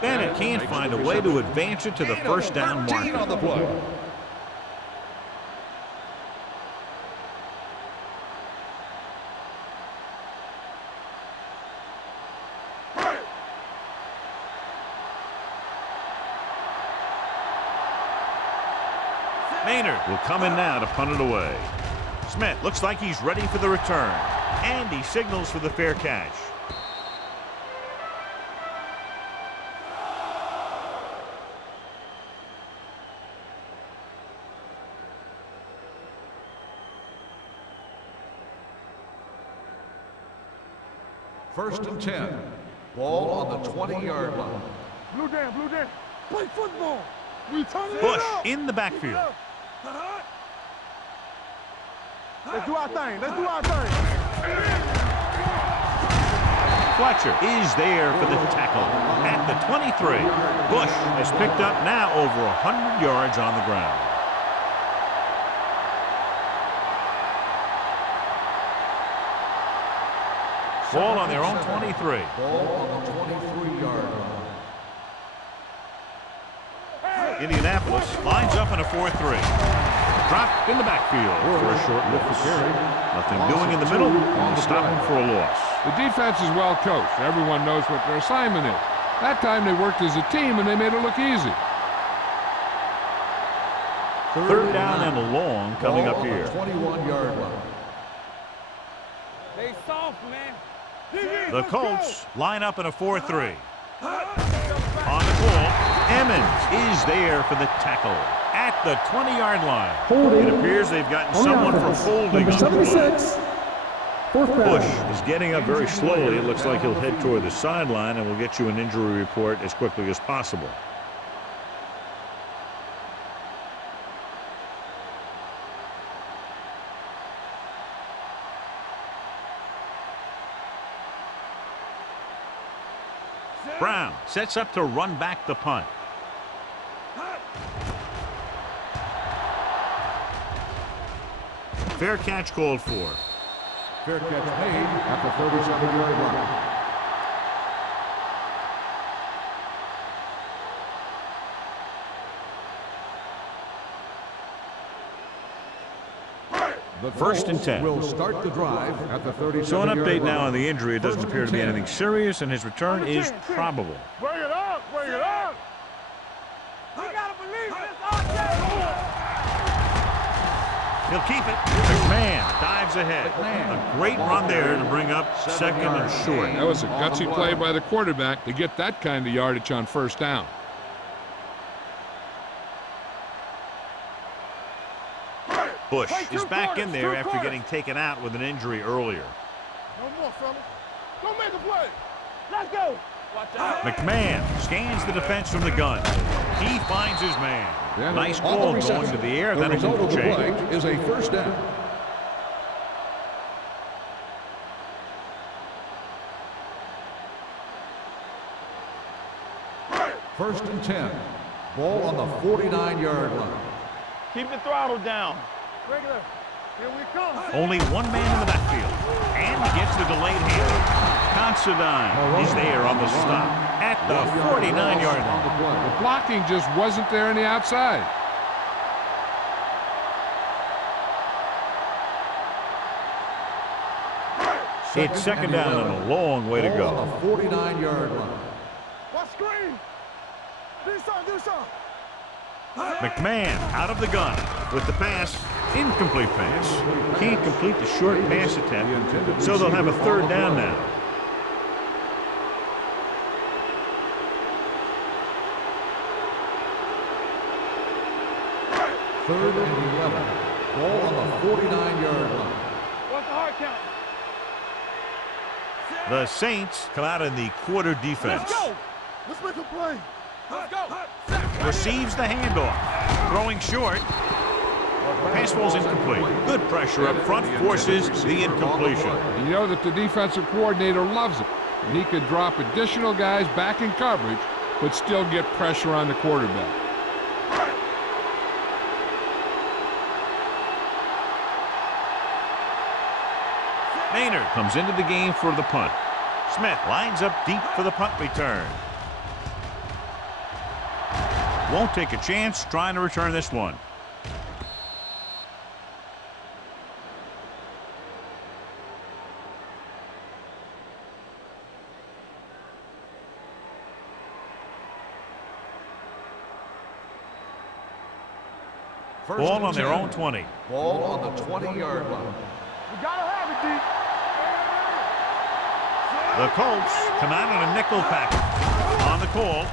Bennett can't find a way to advance it to the first down marker. On the play. Maynard will come in now to punt it away. Smith looks like he's ready for the return. And he signals for the fair catch. First and 10. Ball on the 20-yard line. Blue down, blue down. Play football. We turn it Bush up. in the backfield. Let's do our thing. Let's do our thing. Fletcher is there for the tackle at the 23. Bush has picked up now over 100 yards on the ground. Ball on their own 23. Ball on the 23-yard line. Indianapolis lines up in a 4-3. Dropped in the backfield for a short loss. Nothing doing in the middle. And stop him for a loss. The defense is well coached. Everyone knows what their assignment is. That time they worked as a team and they made it look easy. Third down and long coming up here. 21-yard line. They soft, man. The Colts line up in a 4-3. On the call, Emmons is there for the tackle at the 20-yard line. Holding. It appears they've gotten On the someone for offense, folding number on the play. 76. Fourth Bush down. is getting up very slowly. It looks like he'll head toward the sideline, and we'll get you an injury report as quickly as possible. Brown sets up to run back the punt. Fair catch called for. Fair catch made at the 37-yard line. The First and 10. Will start the drive at the 37-yard line. So an update now on the injury. It doesn't appear to be anything serious, and his return is probable. Bring it up, bring it up. We gotta believe this all day. He'll keep it. McMahon dives ahead. A great run there to bring up second and short. That was a gutsy play by the quarterback to get that kind of yardage on first down. Bush is back in there after getting taken out with an injury earlier. No more, fellas. Don't make a play. Let's go. Watch out. McMahon scans the defense from the gun. He finds his man. Nice ball going to the air. The Then a result of the play change. is a first down. First and 10. Ball on the 49-yard line. Keep the throttle down. Regular. Here we come. Only one man in the backfield. And he gets the delayed handle. Considine is there on the stop at the 49-yard line. The blocking just wasn't there on the outside. It's second down and a long way to Ball go. on the 49-yard line. What screen? Do something, do something. McMahon out of the gun with the pass. Incomplete pass. Can't complete the short pass attempt, so they'll have a third down now. Third and 11. Ball on the 49-yard line. What's the hard count? The Saints come out in the quarter defense. Let's go. Let's make a play. Let's go. Receives the handoff. Throwing short. Pass ball's incomplete. Good pressure up front forces the incompletion. And you know that the defensive coordinator loves it. And he could drop additional guys back in coverage, but still get pressure on the quarterback. Maynard comes into the game for the punt. Smith lines up deep for the punt return. Won't take a chance trying to return this one. First Ball and on their 10. own 20. Ball on the 20-yard line. We gotta have it, D. The Colts come out on a nickel package. On the call,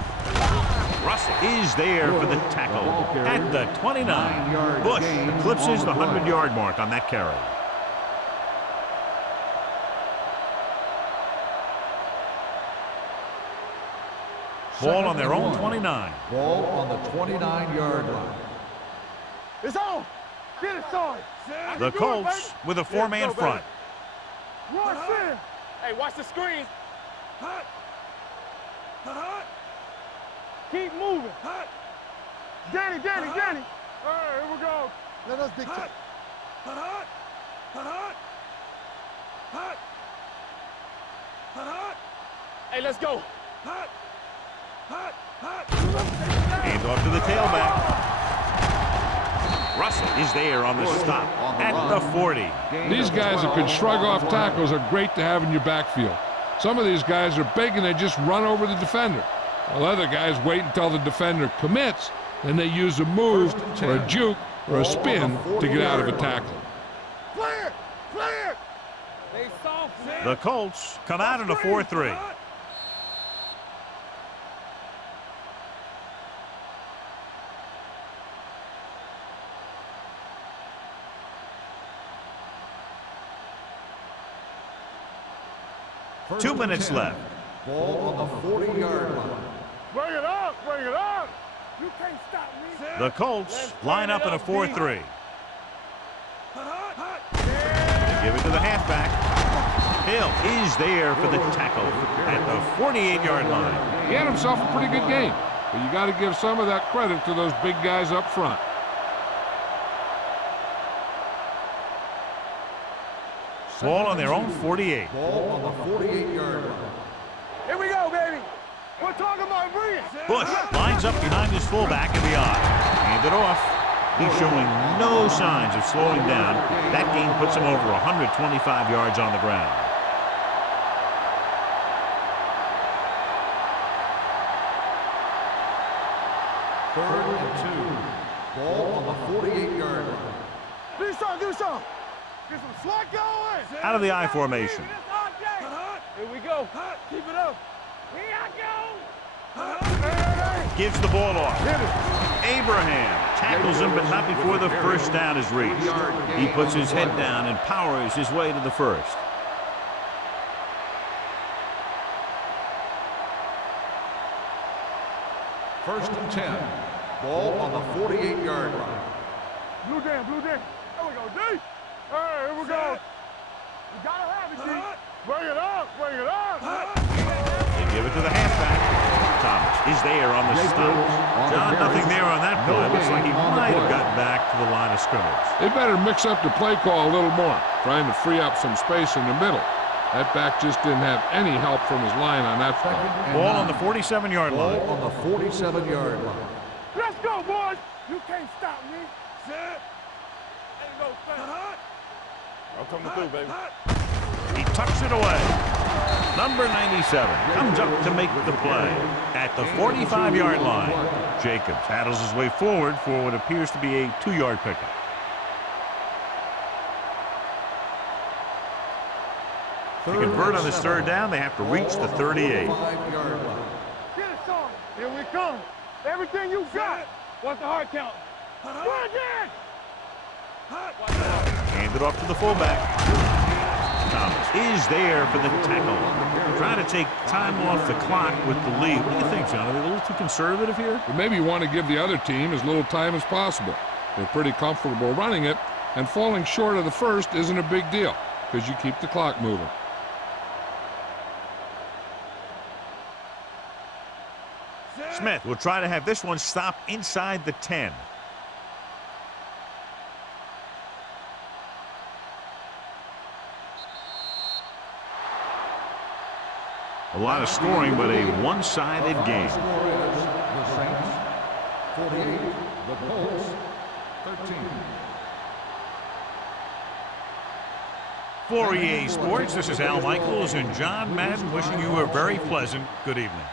Russell is there for the tackle at the 29. Bush eclipses the 100-yard mark on that carry. Ball on their own 29. Ball on the 29-yard line. It's on. Get it, son. The Colts with a four-man front. Run, Sam. Hey, watch the screen. Keep moving. Danny. All right, here we go. Let us dictate. Hey, let's go. Hand off to the tailback. Russell is there on the stop at the 40. These guys that can shrug off tackles are great to have in your backfield. Some of these guys are big and they just run over the defender. While other guys wait until the defender commits, then they use a move or a juke or a spin to get out of a tackle. Clear. They soft, man. The Colts come out in a 4-3. First 2 and minutes 10. left. Ball on the 40-yard line. Bring it up. You can't stop me. The Colts line up in a 4-3. They give it to the halfback. Hill is there for the tackle at the 48-yard line. He had himself a pretty good game, but you got to give some of that credit to those big guys up front. Ball on their own 48. Ball on the 48-yard line. Here we go, baby. We're talking about bringing. Bush lines up behind his fullback in the eye. Hand it off. He's showing no signs of slowing down. That gain puts him over 125 yards on the ground. Third and 2. Ball on the 48-yard line. Do something. Get some slack going. Out of the I formation. Here we go. Keep it up. Here I go. Gives the ball off. Abraham tackles him, but not before the first down is reached. He puts his head down and powers his way to the first. First and 10. Ball on the 48-yard line. Blue down. There we go, D. Hey, here we go. You gotta have it, D. Bring it up. They give it to the halfback. Thomas is there on the stop. John, nothing there on that play. Looks like he might have gotten back to the line of scrimmage. They better mix up the play call a little more, trying to free up some space in the middle. That back just didn't have any help from his line on that play. Ball on the 47-yard line. Ball on the 47-yard line. Let's go, boys. You can't stop me. Set. Ain't no thing. I'm coming through, baby. He tucks it away. Number 97 comes up to make the play at the 45-yard line. Jacobs paddles his way forward for what appears to be a 2-yard pickup. To convert on this third down, they have to reach the 38. 5-yard line. Get it, son. Here we come. Everything you got. What's the hard count? Run again. Hand it off to the fullback. Thomas is there for the tackle. Trying to take time off the clock with the lead. What do you think, John? Are they a little too conservative here? But maybe you want to give the other team as little time as possible. They're pretty comfortable running it, and falling short of the first isn't a big deal because you keep the clock moving. Smith will try to have this one stop inside the 10. A lot of scoring, but a one-sided game. The score is the Saints 48, the Colts 13. For EA Sports, this is Al Michaels and John Madden wishing you a very pleasant good evening.